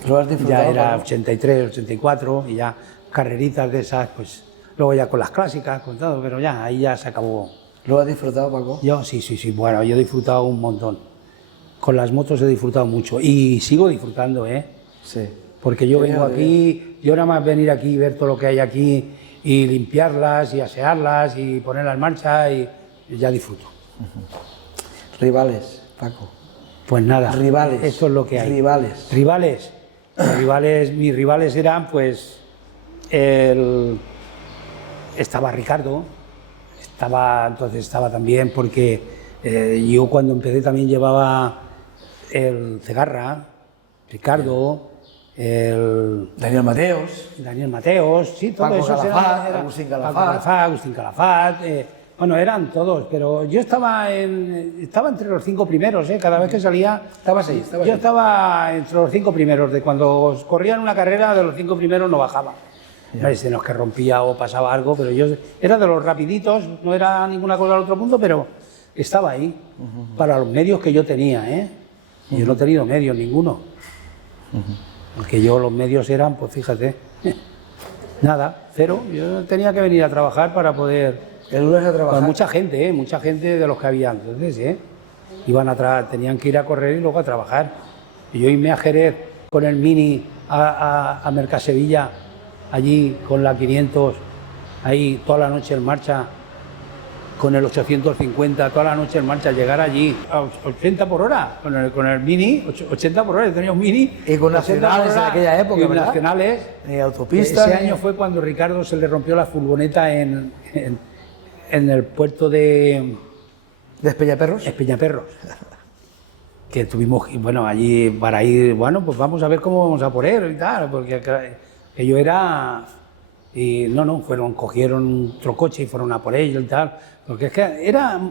¿Lo has disfrutado? Ya era Pablo? 83, 84 y ya carreritas de esas, pues luego ya con las clásicas, con todo, pero ya ahí ya se acabó. ¿Lo has disfrutado, Paco? Yo sí, bueno, yo he disfrutado un montón. Con las motos he disfrutado mucho y sigo disfrutando, Sí. porque yo vengo aquí, yo nada más venir aquí y ver todo lo que hay aquí y limpiarlas y asearlas y ponerlas en marcha y ya disfruto. Rivales, Paco. Pues nada, Rivales. esto es lo que hay. Rivales. Mis rivales eran pues estaba Ricardo, estaba también porque yo cuando empecé también llevaba el Cegarra, Ricardo, Daniel Mateos. sí, todo Paco eso Calafat, Agustín Calafat. Bueno, eran todos, pero yo estaba entre los 5 primeros, cada vez que salía. Estabas ahí. Yo estaba entre los 5 primeros, de cuando corrían una carrera, de los 5 primeros no bajaba. En los que rompía o pasaba algo, pero yo era de los rapiditos, no era ninguna cosa al otro mundo, pero estaba ahí, para los medios que yo tenía, Yo no he tenido medios ninguno. Porque yo los medios eran, pues fíjate, nada, cero. Yo tenía que venir a trabajar para poder... El lunes a trabajar. Pues mucha gente de los que había entonces, tenían que ir a correr y luego a trabajar. Y yo irme a Jerez con el Mini a Mercasevilla, allí con la 500, ahí toda la noche en marcha, con el 850, toda la noche en marcha, llegar allí a 80 por hora, con el Mini, 80 por hora, yo tenía un Mini. Y con nacionales en aquella época, y ¿verdad? nacionales. Autopistas. Ese año fue cuando Ricardo se le rompió la furgoneta en el puerto de Peñaperros. Peñaperros. Que tuvimos, bueno, allí para ir, bueno, pues vamos a ver cómo vamos a por él y tal, porque que yo era... Y cogieron otro coche y fueron a por ello y tal, porque es que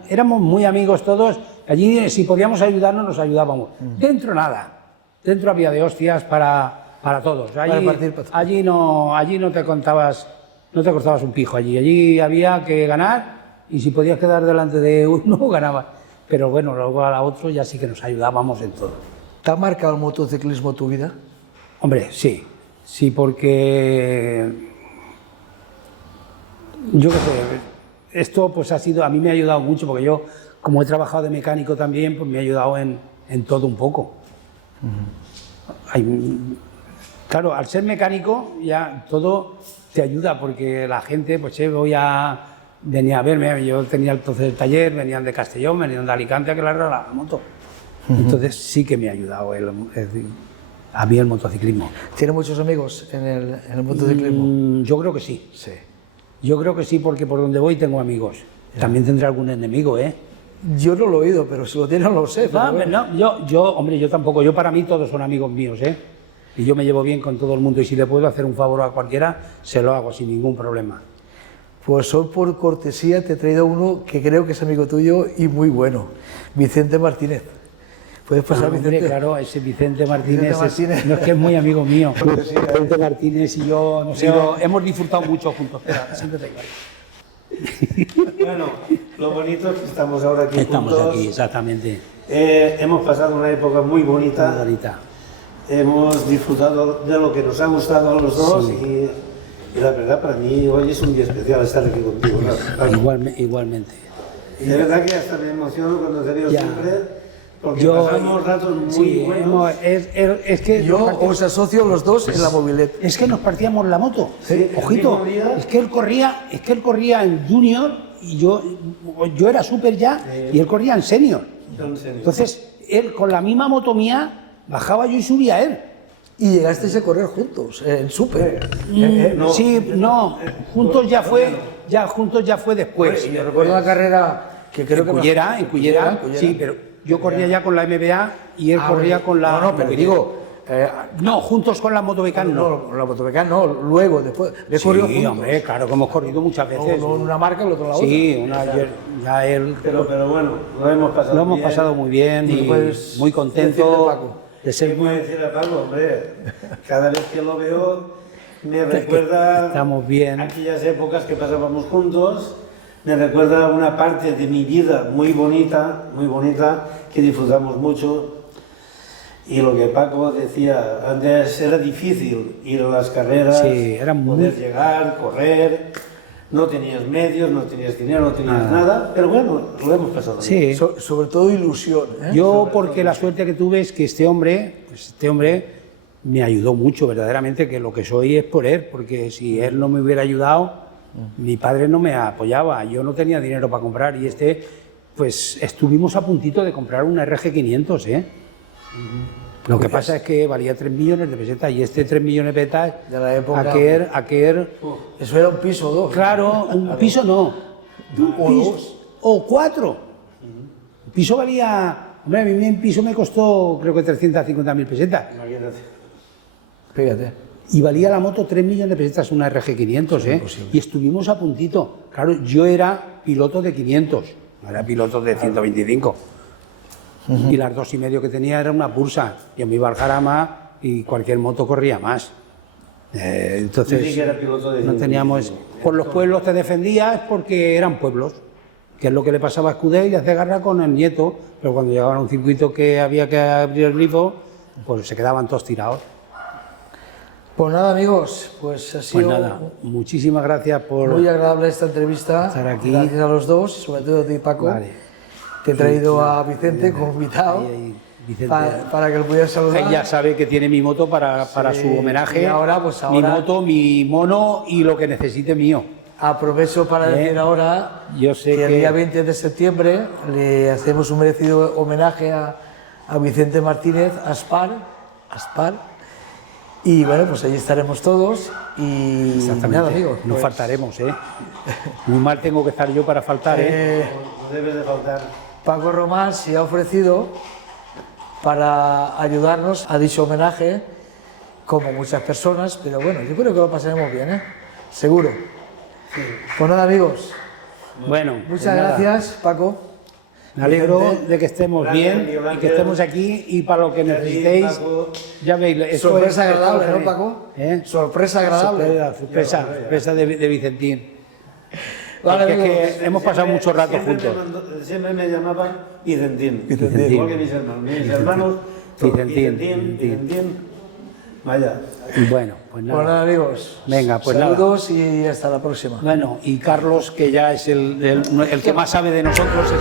éramos muy amigos todos, allí si podíamos ayudarnos nos ayudábamos. Dentro nada, dentro había de hostias para todos, allí no te cortabas un pijo, allí había que ganar y si podías quedar delante de uno ganabas, pero bueno, luego a la otro ya sí que nos ayudábamos en todo. ¿Te ha marcado el motociclismo tu vida? Hombre, sí, porque... Yo qué sé, esto pues a mí me ha ayudado mucho, porque yo, como he trabajado de mecánico también, pues me ha ayudado en todo un poco. Claro, al ser mecánico ya todo te ayuda, porque la gente, pues venía a verme, yo tenía entonces el taller, venían de Castellón, venían de Alicante a que largar la moto. Entonces sí que me ha ayudado a mí el motociclismo. ¿Tiene muchos amigos en el motociclismo? Yo creo que sí. Sí. Yo creo que sí, porque por donde voy tengo amigos. También tendré algún enemigo, Yo no lo he oído, pero si lo tiene no lo sé. Yo tampoco. Yo para mí todos son amigos míos, Y yo me llevo bien con todo el mundo y si le puedo hacer un favor a cualquiera, se lo hago sin ningún problema. Pues hoy por cortesía te he traído uno que creo que es amigo tuyo y muy bueno, Vicente Martínez. ¿Puedes pasar, Vicente? Hombre, claro, ese Vicente Martínez, no es que es muy amigo mío. Vicente Martínez y yo, hemos disfrutado mucho juntos. Espera, siéntate igual. Bueno, lo bonito es que estamos ahora aquí Estamos juntos. aquí, exactamente. Hemos pasado una época muy bonita. Muy bonita. Hemos disfrutado de lo que nos ha gustado a los dos Sí. y la verdad para mí hoy es un día especial estar aquí contigo. ¿No? Igualmente. De verdad que hasta me emociono cuando te veo siempre. Porque Yo, pasamos ratos muy buenos. Es que Yo os asocio los dos en la mobilete. Es que nos partíamos la moto. Sí, Ojito, el mismo día. es que él corría en junior y yo era súper ya y él corría en senior. En serio. Entonces, él con la misma moto mía bajaba yo y subía él. Y llegasteis a correr juntos, en Super. No, sí, no, juntos ya fue después. Yo recuerdo la carrera que creo que... En Cullera, sí, pero yo corría ya con la MBA y él corría con la... No, pero digo... no, juntos con la Motobecán no. No, la Motobecán no, luego, después. Sí, hombre, claro, que hemos corrido muchas veces. Uno en una marca, el otro en la otra. Sí, ya él... Pero bueno, lo hemos pasado muy bien y muy contento de ser... ¿Qué puedo decir a Paco, hombre? Cada vez que lo veo me recuerda estamos bien. Aquellas épocas que pasábamos juntos, me recuerda una parte de mi vida muy bonita, que disfrutamos mucho. Y lo que Paco decía, antes era difícil ir a las carreras, sí, era poder llegar, correr, no tenías medios, no tenías dinero, no tenías nada, pero bueno, lo hemos pasado bien. Sí. Sobre todo ilusión. Yo, porque la suerte que tuve es que este hombre me ayudó mucho, verdaderamente, que lo que soy es por él, porque si él no me hubiera ayudado, mi padre no me apoyaba, yo no tenía dinero para comprar y pues estuvimos a puntito de comprar una RG500, Lo que pasa es que valía 3 millones de pesetas y 3 millones de pesetas de la época. Aquel eso era un piso o dos. Claro, un piso no. O 4. Un piso valía... Hombre, a mí un piso me costó creo que 350.000 pesetas. Fíjate. Y valía la moto 3 millones de pesetas, una RG500, Y estuvimos a puntito. Claro, yo era piloto de 500, no era piloto de 125. Y las 2,5 que tenía era una Pulsar. Yo me iba al Jarama y cualquier moto corría más. Entonces, sí que era piloto de no teníamos... Por los pueblos te defendías porque eran pueblos, que es lo que le pasaba a Escudé y hace guerra con el nieto, pero cuando llegaban a un circuito que había que abrir el grifo, pues se quedaban todos tirados. Pues nada, amigos, pues ha sido muchísimas gracias por... muy agradable esta entrevista. Estar aquí. Gracias a los dos, sobre todo a ti, Paco. Vale. Te he traído a Vicente como invitado para que lo pudieras saludar. Él ya sabe que tiene mi moto para su homenaje. Y ahora, pues mi moto, mi mono y lo que necesite mío. Aprovecho para decir ahora yo sé que el día 20 de septiembre le hacemos un merecido homenaje a Vicente Martínez, Aspar. Y bueno, pues allí estaremos todos y nada, amigos. No faltaremos, Muy mal tengo que estar yo para faltar, No debes de faltar. Paco Román se ha ofrecido para ayudarnos a dicho homenaje, como muchas personas, pero bueno, yo creo que lo pasaremos bien, seguro. Sí. Pues nada, amigos. Bueno, muchas gracias, Paco. Me alegro de que estemos bien y que estemos aquí y para lo que necesitéis, ya veis. Sorpresa agradable, ¿no, Paco? Sorpresa agradable. Sorpresa de Vicentín. Vale, es que hemos pasado mucho rato juntos. Siempre me llamaban Vicentín. Igual que mis hermanos. Mis hermanos, Vicentín. Vaya. Bueno, pues nada. Bueno, amigos. Venga, pues saludos y hasta la próxima. Bueno, y Carlos, que ya es el que más sabe de nosotros.